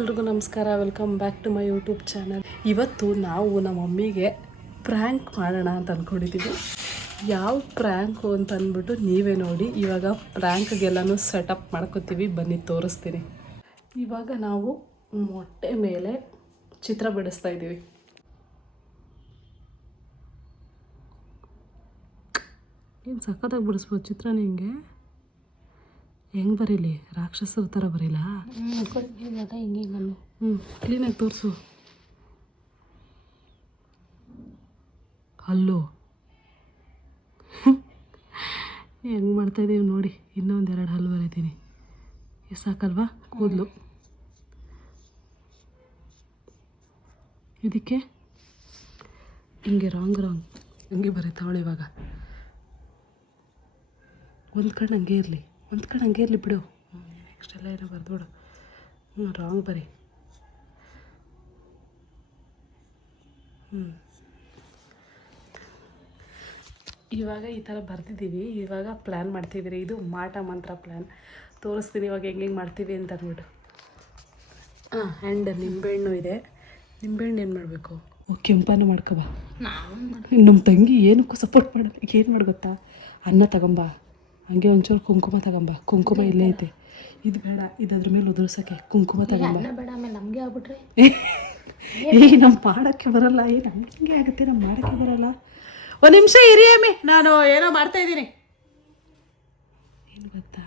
ಎಲ್ರಿಗೂ ನಮಸ್ಕಾರ, welcome back to my YouTube channel. ಇವತ್ತು ನಾವು ನಮ್ಮ ಮಮ್ಮಿಗೆ ಪ್ರ್ಯಾಂಕ್ ಮಾಡೋಣ ಅಂತ ಅಂದ್ಕೊಂಡಿದ್ದೀವಿ. ಯಾವ ಪ್ರ್ಯಾಂಕು ಅಂತ ಅಂದ್ಬಿಟ್ಟು ನೀವೇ ನೋಡಿ. ಇವಾಗ ಪ್ರ್ಯಾಂಕ್ಗೆಲ್ಲನೂ ಸೆಟಪ್ ಮಾಡ್ಕೋತೀವಿ, ಬನ್ನಿ ತೋರಿಸ್ತೀನಿ. ಇವಾಗ ನಾವು ಮೊಟ್ಟೆ ಮೇಲೆ ಚಿತ್ರ ಬಿಡಿಸ್ತಾ ಇದ್ದೀವಿ. ಏನು ಸಖತ್ತಾಗಿ ಬಿಡಿಸ್ಬೋದು ಚಿತ್ರ. ನಿಂಗೆ ಹೆಂಗೆ ಬರೀಲಿ? ರಾಕ್ಷಸರ ಥರ ಬರೀಲ್ಲ? ಕ್ಲೀನಾಗಿ ತೋರಿಸು. ಹಲ್ಲು ಹೆಂಗೆ ಮಾಡ್ತಾಯಿದ್ದೀವಿ ನೋಡಿ. ಇನ್ನೊಂದೆರಡು ಹಲ್ಲು ಬರೀತೀನಿ. ಸಾಕಲ್ವಾ? ಕೂದಲು ಇದಕ್ಕೆ ಹಿಂಗೆ ರಾಂಗ್ ಹಂಗೆ ಬರೀತಾವಳು. ಇವಾಗ ಒಂದು ಕಣ್ಣು ಹಂಗೆ ಇರಲಿ, ಒಂದು ಕಣ್ಣು ಹಂಗೆ ಇರಲಿ ಬಿಡು. ನೆಕ್ಸ್ಟ್ ಎಲ್ಲ ಏನೋ ಬರೆದ್ಬಿಡು. ರಾಂಗ್ ಬರೀ. ಇವಾಗ ಈ ಥರ ಬರ್ತಿದ್ದೀವಿ. ಇವಾಗ ಪ್ಲ್ಯಾನ್ ಮಾಡ್ತೀವಿ. ಇದು ಮಾಟ ಮಂತ್ರ ಪ್ಲ್ಯಾನ್ ತೋರಿಸ್ತೀನಿ ಇವಾಗ ಹೆಂಗೆ ಮಾಡ್ತೀವಿ ಅಂತ ಅಂದ್ಬಿಟ್ಟು. ಆ್ಯಂಡ್ ನಿಂಬೆಹಣ್ಣು ಇದೆ. ನಿಂಬೆಹಣ್ಣು ಏನು ಮಾಡಬೇಕು? ಕೆಂಪನ್ನು ಮಾಡ್ಕೊಬಾ. ನಮ್ಮ ತಂಗಿ ಏನಕ್ಕೂ ಸಪೋರ್ಟ್ ಮಾಡೋದು. ಏನು ಮಾಡಿ ಗೊತ್ತಾ? ಅನ್ನ ತಗೊಂಬಾ, ಹಂಗೆ ಒಂಚೂರು ಕುಂಕುಮ ತಗೊಂಬ. ಕುಂಕುಮ ಇಲ್ಲೇ ಐತೆ. ಇದು ಬೇಡ, ಇದು ಅದ್ರ ಮೇಲೆ ಉದುರ್ಸೋಕ್ಕೆ ಕುಂಕುಮ ತಗೊಂಬ. ನಮಗೆ ಆಗ್ಬಿಟ್ರೆ ನಮ್ಮ ಮಾಡೋಕ್ಕೆ ಬರಲ್ಲ. ನಮಗೆ ಆಗುತ್ತೆ, ನಮ್ಮ ಮಾಡೋಕ್ಕೆ ಬರಲ್ಲ. ಒಂದು ನಿಮಿಷ ಇರಿ ಅಮ್ಮಿ, ನಾನು ಏನೋ ಮಾಡ್ತಾಯಿದ್ದೀನಿ. ಏನು ಗೊತ್ತಾ?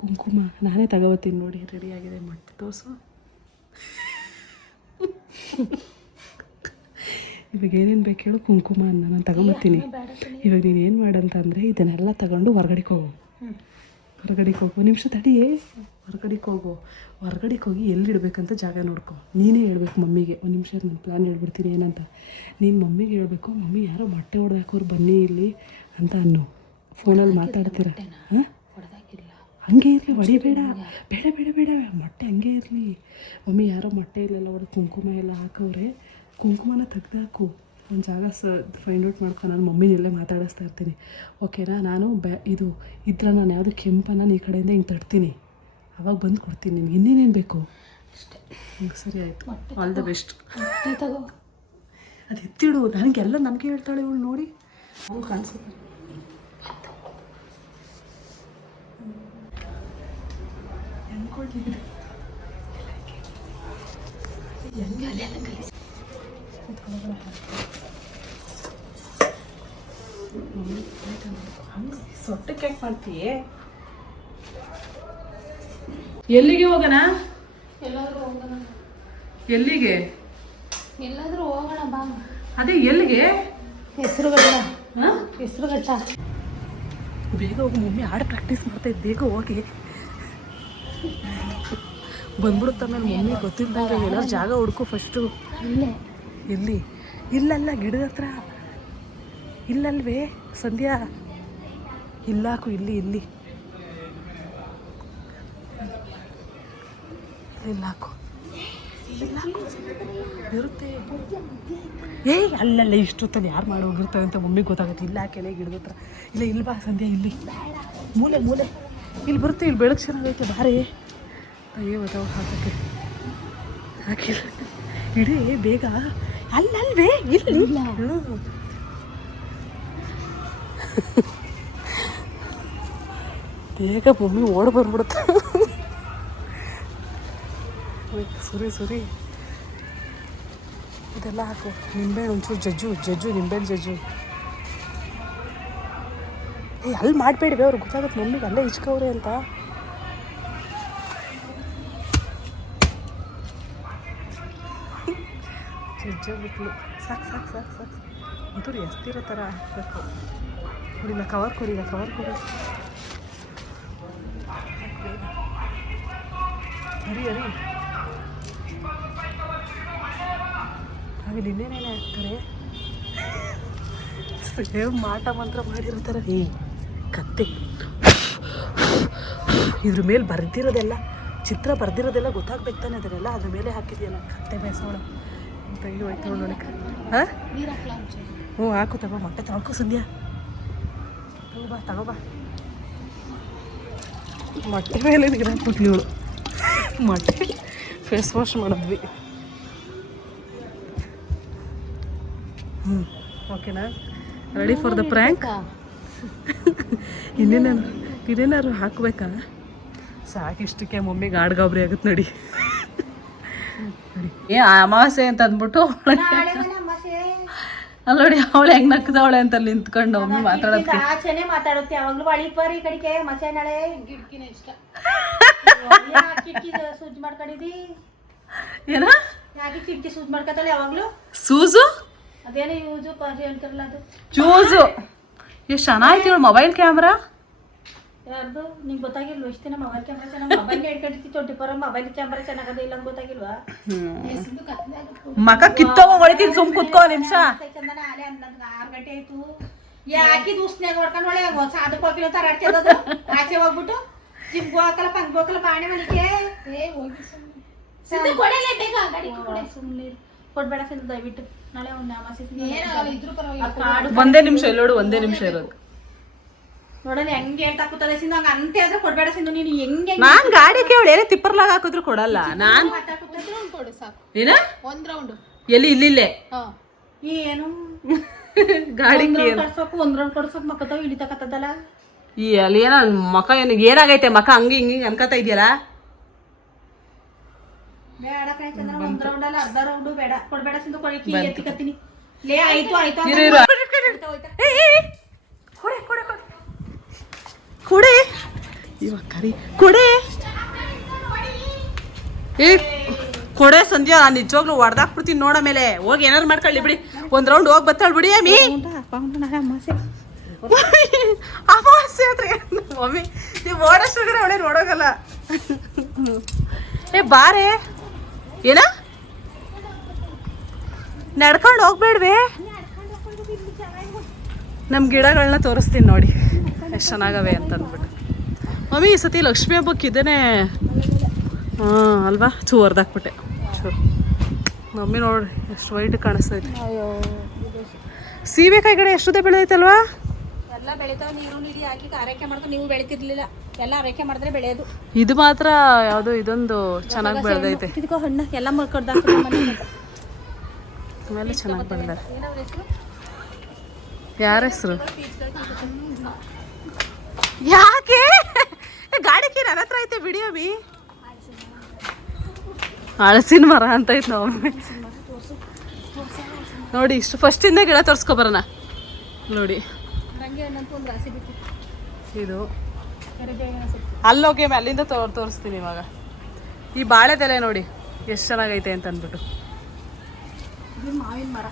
ಕುಂಕುಮ ನಾನೇ ತಗೋತೀನಿ ನೋಡಿ. ರೆಡಿಯಾಗಿದೆ. ಮೊಟ್ಟೆ ತೋರಿಸು. ಇವಾಗ ಏನೇನು ಬೇಕು ಹೇಳು? ಕುಂಕುಮ ಅನ್ನ ನಾನು ತಗೊಂಬರ್ತೀನಿ. ಇವಾಗ ನೀನು ಏನು ಮಾಡಂತಂದರೆ ಇದನ್ನೆಲ್ಲ ತಗೊಂಡು ಹೊರ್ಗಡೆಗೆ ಹೋಗು. ಹೊರ್ಗಡೆಗೆ ಹೋಗು. ಒಂದು ನಿಮಿಷ ತಡಿಯೇ. ಹೊರ್ಗಡೆಗೆ ಹೋಗಿ ಎಲ್ಲಿಡ್ಬೇಕಂತ ಜಾಗ ನೋಡ್ಕೊ. ನೀನೇ ಹೇಳ್ಬೇಕು ಮಮ್ಮಿಗೆ. ಒಂದು ನಿಮಿಷ ನಾನು ಪ್ಲ್ಯಾನ್ ಹೇಳ್ಬಿಡ್ತೀನಿ ಏನಂತ. ನೀನು ಮಮ್ಮಿಗೆ ಹೇಳ್ಬೇಕು, ಮಮ್ಮಿ ಯಾರೋ ಮೊಟ್ಟೆ ಹೊಡೆದಾಕೋರು ಬನ್ನಿ ಇಲ್ಲಿ ಅಂತ ಅನ್ನು. ಫೋನಲ್ಲಿ ಮಾತಾಡ್ತೀರ. ಹಾಂ, ಹಂಗೆ ಇರಲಿ, ಹೊಡಿಬೇಡ. ಬೇಡ ಬೇಡ ಬೇಡ, ಮೊಟ್ಟೆ ಹಂಗೆ ಇರಲಿ. ಮಮ್ಮಿ ಯಾರೋ ಮೊಟ್ಟೆ ಇಲ್ಲೆಲ್ಲ ಹೊಡೆದು ಕುಂಕುಮ ಎಲ್ಲ ಹಾಕವ್ರೆ, ಕುಂಕುಮನ ತೆಗ್ದಾಕು. ಒಂದು ಜಾಗ ಫೈಂಡ್ ಔಟ್ ಮಾಡ್ಕೊ. ನಾನು ಮಮ್ಮಿನೆಲ್ಲೇ ಮಾತಾಡಿಸ್ತಾ ಇರ್ತೀನಿ, ಓಕೆನಾ? ನಾನು ನಾನು ಯಾವುದು ಕೆಂಪನ್ನ ಈ ಕಡೆಯಿಂದ ಹಿಂಗೆ ತಡ್ತೀನಿ. ಅವಾಗ ಬಂದು ಕೊಡ್ತೀನಿ ನಿನಗೆ. ಇನ್ನೇನೇನು ಬೇಕು ಅಷ್ಟೇ. ಸರಿ ಆಯಿತು. All the best. ತಗೋ, ಅದು ಎತ್ತಿಡು. ನನಗೆಲ್ಲ ನನಗೆ ಹೇಳ್ತಾಳೆ ಇವಳು ನೋಡಿ. ಅವ್ನು ಕಾಣಿಸುತ್ತೆ. ಹೆಂಗೆ ಸೊಟ್ಟೆ ಕೇಕ್ ಮಾಡ್ತೀಯೇ? ಎಲ್ಲಿಗೆ ಹೋಗೋಣ? ಎಲ್ಲಿಗೆ? ಎಲ್ಲಾದ್ರೂ ಹೋಗೋಣ ಬಾ. ಅದೇ ಎಲ್ಲಿಗೆ? ಹೆಸರುಘಟ್ಟ. ಬೇಗ ಹೋಗಿ. ಮಮ್ಮಿ ಹಾಡು ಪ್ರಾಕ್ಟೀಸ್ ಮಾಡ್ತಾಯಿದ್ದು. ಬೇಗ ಹೋಗಿ ಬಂದ್ಬಿಡುತ್ತ. ಮೇಲೆ ಮಮ್ಮಿ ಗೊತ್ತಿದ್ದಂಗೆ ಏನಾದ್ರು ಜಾಗ ಹುಡ್ಕು ಫಸ್ಟು. ಎಲ್ಲಿ? ಇಲ್ಲಲ್ಲ, ಗಿಡದ ಹತ್ರ. ಇಲ್ಲಲ್ವೇ ಸಂಧ್ಯಾ? ಇಲ್ಲಾಕು. ಇಲ್ಲಿ ಇಲ್ಲಾಕು ಇರುತ್ತೆ. ಅಲ್ಲಲ್ಲ, ಇಷ್ಟೊತ್ತಲ್ಲಿ ಯಾರು ಮಾಡಿ ಹೋಗಿರ್ತಾರೆ ಅಂತ ಮಮ್ಮಿಗೆ ಗೊತ್ತಾಗುತ್ತೆ. ಇಲ್ಲ ಕೆಲೆ ಗಿಡದ ಹತ್ರ. ಇಲ್ಲಿ ಬಾ ಸಂಧ್ಯಾ. ಇಲ್ಲಿ ಮೂಲೆ ಇಲ್ಲಿ ಬರುತ್ತೆ. ಇಲ್ಲಿ ಬೆಳಕು ಚೆನ್ನಾಗೈತೆ. ಬಾರೇ. ಅಯ್ಯೋ ಗೊತ್ತಾವ ಹಾಕಕ್ಕೆ ಹಾಕಿಲ್ಲ. ಇಡೀ ಬೇಗ. ಅಲ್ಲಲ್ವೇ? ಇಲ್ಲ. ಬೇಗ ಮಮ್ಮಿ ಓಡ್ ಬಂದ್ಬಿಡುತ್ತೆ. ಸುರಿ ಇದೆಲ್ಲ ಹಾಕು. ನಿಂಬೆಹಣ್ಣು ಒಂಚೂರು ಜಜ್ಜು ನಿಂಬೆಹಣ್ಣು ಜಜ್ಜು. ಅಲ್ಲಿ ಮಾಡಬೇಡಿ, ಅವ್ರಿಗೆ ಗೊತ್ತಾಗುತ್ತೆ ಮಮ್ಮಿಗೆ. ಅಲ್ಲೇ ಇಚ್ಕವ್ರೆ ಅಂತ. ಜಜ್ಜೋಗ್ಬಿಟ್ಲು. ಸಾಕು. ಒಂಚೂರು ಎಸ್ತಿರೋ ಥರ ಹಾಕಬೇಕು. ಕೊಡಿಲ್ಲ, ಕವರ್ ಕೊಡಿ. ಹರಿ ಆಮೇಲೆ ಇನ್ನೇನೇನೇ ಹಾಕ್ತಾರೆ? ಸೇಮ್ ಮಾಟ ಮಂತ್ರ ಮಾಡಿರ್ತಾರೆ. ಕತ್ತೆ ಇದ್ರ ಮೇಲೆ ಬರ್ದಿರೋದೆಲ್ಲ, ಚಿತ್ರ ಬರ್ದಿರೋದೆಲ್ಲ ಗೊತ್ತಾಗ್ಬೇಕು ತಾನೆ. ಅದನ್ನೆಲ್ಲ ಅದ್ರ ಮೇಲೆ ಹಾಕಿದೆಯಲ್ಲ. ಕತ್ತೆ ಬೇಸೋಳ ತಂಗಿ ಹೋಯ್ತು ನೋಡಿ. ಹಾಂ, ಹ್ಞೂ ಹಾಕು. ತಗೋ, ಮೊಟ್ಟೆ ತೊಳ್ಕೊ ಸಂಧ್ಯಾ. ತಗೋಬಾ. ಮೊಟ್ಟೆ ಮೇಲೆ ನೀರು ಹಾಕ್ಬಿಟ್ಲಿ ಇವಳು. ಮೊಟ್ಟೆ ಫೇಸ್ ವಾಶ್ ಮಾಡಿದ್ವಿ. ಓಕೆನಾ? Ready for the prank? ಇನ್ನೇನಾದ್ರು ಹಾಕ್ಬೇಕಾ? ಸಾಕಿಷ್ಟಕ್ಕೆ ಮಮ್ಮಿ ಗಾಡ್ಗಾಬ್ರಿ ಆಗುತ್ತೆ ನೋಡಿ. ಅಮಾವಾಸ್ಯೆ ಅಂತ ಅಂದ್ಬಿಟ್ಟು ಅಲ್ಲ ನೋಡಿ ಅವಳು ಹೆಂಗ್ ನಕ್ಕದವಳೆ ಅಂತ ನಿಂತ್ಕೊಂಡು ಮಮ್ಮಿ ಮಾತಾಡೋದಕ್ಕೆ. ಆಚೆನೆ ಮಾತಾಡುತ್ತೆ ಯಾವಾಗ್ಲೂ ಬಳಿ ಬರೀ ಕಡೆಗೆ ಮಸೆ ನಾಳೆ ಗಿಡ್ಕಿನ ಇಷ್ಟ. ಕಿಟಕಿ ಸೂಜ್ ಮಾಡ್ಕೊಂಡಿದಿ ಏನ? ಯಾಕೆ ಕಿಟಕಿ ಸೂಜ್ ಮಾಡ್ಕೊತಾಳೆ ಯಾವಾಗ್ಲೂ? ಸೂಜು ಅದೇನೋ ಯೂಸು ಪಾಜಿ ಅಂತಾರಲ್ಲ ಅದು. ಚೂಸು ಎಷ್ಟು ಚೆನ್ನಾಗಿತ್ತು ಇವಳು ಮೊಬೈಲ್ ಕ್ಯಾಮ್ರಾ. ಯಾರ್ದು ನಿಂಗೆ ಗೊತ್ತಾಗಿಲ್ವ? ಇಷ್ಟು ದಿನ ಮೊಬೈಲ್ ಕ್ಯಾಮ್ರಾ ಚೆನ್ನಾಗಿ ಮೊಬೈಲ್ ಹಿಡ್ಕೊಂಡಿರ್ತಿ 24 ಮೊಬೈಲ್ ಕ್ಯಾಮ್ರಾ ಚೆನ್ನಾಗದ ಇಲ್ಲ ಅಂತ ಗೊತ್ತಾಗಿಲ್ವಾ? ಮಕ ಕಿತ್ತೋಗ ಹೊಡಿತೀನಿ, ಸುಮ್ ಕುತ್ಕೋ ನಿಮಿಷ. ಚಂದನ ಆಲೆ 6 ಗಂಟೆ ಆಯ್ತು. ಯಾಕೆ ದೂಸ್ನ್ಯಾಗ ಹೊಡ್ಕೊಂಡು ಒಳ್ಳೆ ಸಾಧಕ ಹೋಗಿಲ್ಲ ತರಾಡ್ತಿದ್ದದು. ಆಚೆ ಹೋಗ್ಬಿಟ್ಟು ಜಿಮ್ಗೂ ಹಾಕಲ್ಲ ಪಂಗ್ಗೂ ಹಾಕಲ್ಲ ಬಾಣೆ ಮಲಿಕೆ ಸುಮ್ಮನೆ ಕೊಡ್ಬೇಡ ಸಿಂಧು ದಯವಿಟ್ಟು. ನಾಳೆ ಒಂದು ಒಂದೇ ನಿಮಿಷ ಇಲ್ಲೋಡು, ಒಂದೇ ನಿಮಿಷ ಇರೋದು. ನೋಡಲ್ಲ ಹೆಂಗೆ ಹೇಳ್ತಾ ಕೂತದೆ ಸಿಂಧು. ಹಂಗ ಅಂತೆ ಆದ್ರೆ ಕೊಡ್ಬೇಡ ಸಿಂಧು. ನೀನು ಹೆಂಗೆ ನಾನ್ ಗಾಡಿ ಕೇಳಿ ಏನೇ ತಿಪ್ಪರ್ಲಾಗ ಹಾಕಿದ್ರು ಕೊಡಲ್ಲ ನಾನ್. ಏನ ಒಂದ್ ರೌಂಡ್ ಎಲ್ಲಿ ಇಲ್ಲಿಲ್ಲೇ ಏನು ಗಾಡಿ ಕಡ್ಸೋಕು ಒಂದ್ ರೌಂಡ್ ಕೊಡ್ಸೋಕ್ ಮಕ್ಕತಾವ ಇಳಿತಕತ್ತದಲ್ಲ. ಈ ಅಲ್ಲಿ ಏನೋ ಮಕ ಏನಾಗೈತೆ ಮಕ ಹಂಗೆ ಹಿಂಗೆ ಅನ್ಕೋತಾ ಇದೆಯಲ್ಲ. ಬೇಡ ಕಣೆ ಚಂದ್ರ, ಒಂದ್ ರೌಂಡ್ ಅಲ್ಲ ಅರ್ಧ ರೌಂಡು ಬೇಡ. ಕೊಡ್ಬೇಡ ಸಿಂಧು. ಕೊಡಕಿ ಎತ್ತಿಕತ್ತೀನಿ ಲೇ. ಆಯ್ತು ಆಯ್ತು ಕೊಡೆ ಇವಾಗ ಕರಿ ಕೊಡೆ. ಏ ಕೊಡೆ ಸಂಧ್ಯಾ, ನಾನು ನಿಜವಾಗ್ಲೂ ಹೊಡೆದಾಕ್ಬಿಡ್ತೀನಿ ನೋಡ ಮೇಲೆ. ಹೋಗಿ ಏನಾರು ಮಾಡ್ಕೊಳ್ಳಿ ಬಿಡಿ, ಒಂದ್ ರೌಂಡ್ ಹೋಗಿ ಬತ್ತಾಳ ಬಿಡಿ. ಅಮ್ಮಿ ಅಮಾವಾಸ್ಯೆ ಆದ್ರೆ ಮಮ್ಮಿ ನೀವು ಓಡೋಷ್ಟ್ರೆ ಅವಳೇ ನೋಡೋಗಲ್ಲ. ಏ ಬಾರೆ ಏನ ನಡ್ಕೊಂಡು ಹೋಗ್ಬೇಡ್ವೆ. ನಮ್ಮ ಗಿಡಗಳನ್ನ ತೋರಿಸ್ತೀನಿ ನೋಡಿ ಎಷ್ಟು ಚೆನ್ನಾಗವೆ ಅಂತ ಅಂದ್ಬಿಟ್ಟು. ಮಮ್ಮಿ ಈ ಸತಿ ಲಕ್ಷ್ಮಿ ಹಬ್ಬಕ್ಕೆ ಇದೇನೆ ಅಲ್ವಾ? ಹೊರ್ದಾಕ್ಬಿಟ್ಟೆ ಚೂರು. ಮಮ್ಮಿ ನೋಡ್ರಿ ಎಷ್ಟು ವೈಟ್ ಕಾಣಿಸ್ತೈತೆ. ಸೀಬೆಕಾಯಿ ಗಿಡ ಎಷ್ಟುದೇ ಬೆಳೆದೈತಲ್ವಾ? ಎಲ್ಲ ಬೆಳಿತಾವ. ನೀರು ನೀಡಿ ಹಾಕಿ ಆರೈಕೆ ಮಾಡ್ತಾ ನೀವು ಬೆಳಿತಿರ್ಲಿಲ್ಲ. ಎಲ್ಲ ಆರೈಕೆ ಮಾಡಿದ್ರೆ ಬೆಳೆಯೋದು. ಇದು ಮಾತ್ರ ಯಾವುದು ಇದೊಂದು ಚೆನ್ನಾಗಿ ಬೆಳೆದೈತೆ. ಇದಕ್ಕೋ ಹಣ್ಣು ಎಲ್ಲ ಮರ್ಕೊಡ್ದ ಆಮೇಲೆ ಚೆನ್ನಾಗಿ ಬೆಳೆದ. ಯಾರ ಹೆಸರು? ಯಾಕೆ ಗಾಡಿಗೆ ನನ್ನ ಹತ್ರ ಐತೆ ವಿಡಿಯೋ ಬಿ. ಹಳಸಿನ ಮರ ಅಂತ ಐತೆ ನಾವು ನೋಡಿ. ಇಷ್ಟು ಫಸ್ಟಿಂದ ಗಿಡ ತೋರಿಸ್ಕೊ ಬರೋಣ ನೋಡಿ. ಇದು ಅಲ್ಲೋಗಿ ಅಲ್ಲಿಂದ ತೋರಿಸ್ತೀನಿ ಇವಾಗ. ಈ ಬಾಳೆದೆಲೆ ನೋಡಿ ಎಷ್ಟು ಚೆನ್ನಾಗೈತೆ ಅಂತ ಅಂದ್ಬಿಟ್ಟು. ಮಾವಿನ ಮರ,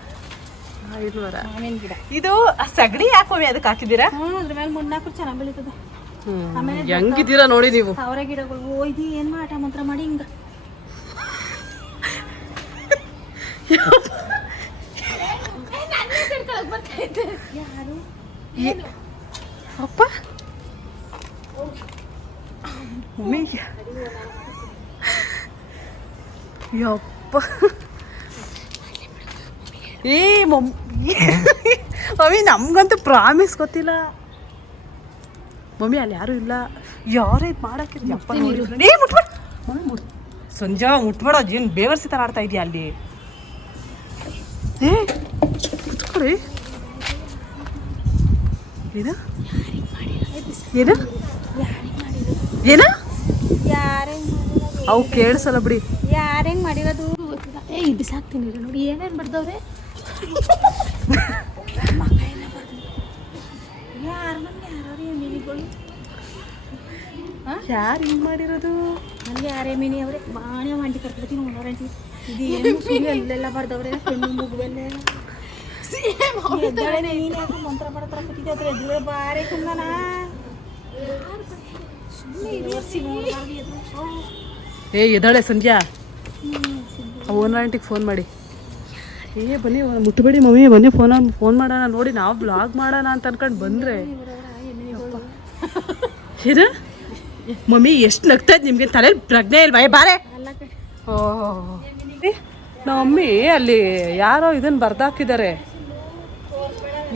ಮಾವಿನ ಗಿಡ. ಇದು ಸಗಣಿ ಯಾಕೆ ಅದಕ್ಕೆ ಹಾಕಿದ್ದೀರಾ? ಅದ್ರ ಮೇಲೆ ಮಣ್ಣಾಕ್ರು ಚೆನ್ನಾಗಿ ಬೆಳೀತದೆ. ಹೆಂಗಿದ್ದೀರಾ ನೋಡಿ ನೀವು. ಅವರೇ ಗಿಡಗಳು ಒಯ್ದು ಏನ್ ಮಾಟ ಮಂತ್ರ ಮಾಡಿ ಹಿಂಗ ಯಾರು ಅಪ್ಪ ಯಪ್ಪ. ಏ ಮಮ್ಮಿ ನಮ್ಗಂತೂ ಪ್ರಾಮಿಸ್ ಗೊತ್ತಿಲ್ಲ ಮಮ್ಮಿ. ಅಲ್ಲಿ ಯಾರು ಇಲ್ಲ. ಯಾರೇ ಮಾಡಕ್ಕೆ ಸಂಜೆ ಮುಟ್ಬೇಡ. ಏನು ಬೇವರ್ಸಿ ಥರ ಆಡ್ತಾ ಇದೆಯಾ ಅಲ್ಲಿ? ಏ ಕುತ್ಕೊಳ್ಳಿ. ಏನ ಏನ ಏನ ಅವು ಕೇಳಿಸಲ್ಲ ಬಿಡಿ. ಯಾರು ಹೆಂಗ್ ಮಾಡಿರೋದು ಗೊತ್ತಿಲ್ಲ. ಏ ಬಿಸಾಕ್ತೀನಿ ನೋಡಿ ಏನೇನು ಬರ್ದವ್ರೆ. ಯಾರು ಹಿಂಗೆ ಮಾಡಿರೋದು? ನನಗೆ ಯಾರೇ ಮೀನಿ ಅವರೇ ಬಾಣೆ ಮಾಡಿ ಕರ್ಕೊತೀನಿ ಒಂದೂರಂಟಿ. ಇದು ಏನು ಸುಳ್ಳು ಅಲ್ಲೆಲ್ಲ ಬರ್ದವ್ರೆ. ಹೆಣ್ಣು ಮುಗುವೆಲ್ಲ ನೀನು ಯಾಕೆ ಮಂತ್ರ ಮಾಡತ್ರ ಕೂತಿದ್ದೆ ಅದ್ರ ಎದುರುಗಡೆ ಬಾರೆ ಕುಂದನ. ಏ ಎದ್ದಾಳೆ ಸಂಧ್ಯಾ. ಓನರ್ ಆಂಟಿಗೆ ಫೋನ್ ಮಾಡಿ. ಏ ಬನ್ನಿ ಮುಟ್ಟಬೇಡಿ ಮಮ್ಮಿ, ಬನ್ನಿ ಫೋನ್ ಮಾಡೋಣ ನೋಡಿ. ನಾವು ಬ್ಲಾಗ್ ಮಾಡೋಣ ಅಂತ ಅನ್ಕೊಂಡು ಬಂದರೆ ಏನು ಮಮ್ಮಿ ಎಷ್ಟು ನಗ್ತದೆ ನಿಮಗೆ. ತಲೆ ಪ್ರಜ್ಞೆ ಇಲ್ವಾ? ಬಾರೆ. ಓಹೋ ನಮ್ಮ ಮಮ್ಮಿ ಅಲ್ಲಿ ಯಾರೋ ಇದನ್ನು ಬರ್ದಾಕಿದ್ದಾರೆ.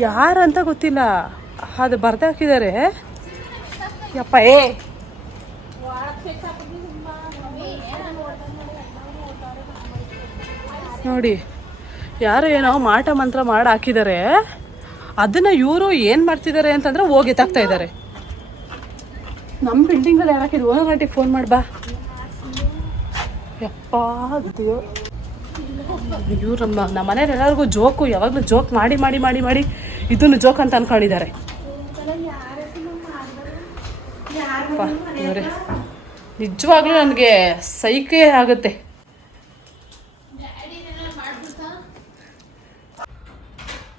ಯಾರಂತ ಗೊತ್ತಿಲ್ಲ, ಅದು ಬರ್ದಾಕಿದ್ದಾರೆ. ಯಪ್ಪ ಏ ನೋಡಿ ಯಾರು ಏನೋ ಮಾಟ ಮಂತ್ರ ಮಾಡಿ ಹಾಕಿದ್ದಾರೆ, ಅದನ್ನು ಇವರು ಏನು ಮಾಡ್ತಿದ್ದಾರೆ ಅಂತಂದ್ರೆ ಹೋಗಿ ಎತ್ತಾಕ್ತಾ ಇದ್ದಾರೆ. ನಮ್ಮ ಬಿಲ್ಡಿಂಗಲ್ಲಿ ಯಾರು ಹಾಕಿದ್ರು? ಓನರ್ ಆಂಟಿಗೆ ಫೋನ್ ಮಾಡಿ ಬಾ. ಯಪ್ಪ ಇವ್ರು ನಮ್ಮ ಮನೇಲಿ ಎಲ್ಲರಿಗೂ ಜೋಕು, ಯಾವಾಗಲೂ ಜೋಕ್ ಮಾಡಿ ಮಾಡಿ ಮಾಡಿ ಮಾಡಿ ಇದನ್ನು ಜೋಕ್ ಅಂತ ಅನ್ಕೊಂಡಿದ್ದಾರೆ. ಇವರೇ ನಿಜವಾಗ್ಲೂ ನನಗೆ ಸೈಕೆ ಆಗುತ್ತೆ.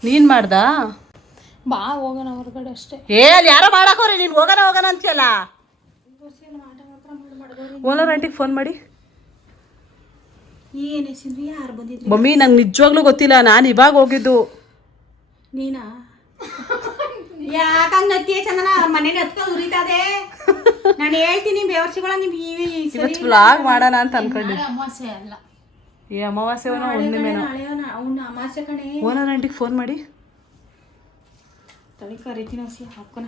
ನೀನು ಮಾಡ್ದಾ? ಬಾ ಹೋಗೋಣ ಹೊರಗಡೆ ಅಷ್ಟೇ. ಅಲ್ಲಿ ಯಾರೋ ಮಾಡಾಕೋರಿ, ನೀನು ಹೋಗೋಣ ಹೋಗೋಣ ಅಂತೀಯಲ್ಲ. ಓನರ್ ಆಂಟಿಗೆ ಫೋನ್ ಮಾಡಿ. ಏನೇಸಿಂದ್ರಿ ಯಾರು ಬಂದಿದ್ರಿ? ಮಮ್ಮಿ ನಂಗೆ ನಿಜವಾಗ್ಲೂ ಗೊತ್ತಿಲ್ಲ, ನಾನು ಇವಾಗ ಹೋಗಿದ್ದು. ನೀನಾ? ಯಾಕಂಗ್ ನತ್ತಿಯೇ ಚಂದನ ಮನೇಲಿ ಹತ್ಕೊಂಡು ಉರಿತಾದೆ. ನಾನು ಹೇಳ್ತೀನಿ ಬೇವರ್ಸಿಗಳ ನಿಮ್ಗೆ ಇವತ್ತು ವ್ಲಾಗ್ ಮಾಡೋಣ ಅಂತ ಅನ್ಕೊಂಡಿ. ಅಮಾವಾಸ್ಯೆ ಅಲ್ಲ, ಈ ಅಮಾವಾಸ್ಯೆವನ ಹುಣ್ಣಿಮೆನೋ. ಅವ್ನ ಅಮಾವಾಸ್ಯೆ ಕಣೆ. ಓನರ್ ಆಂಟಿಗೆ ಫೋನ್ ಮಾಡಿ. ತಳಿ ಕರಿತೀನಿ ಹಸಿ ಹಾಕೋಣ.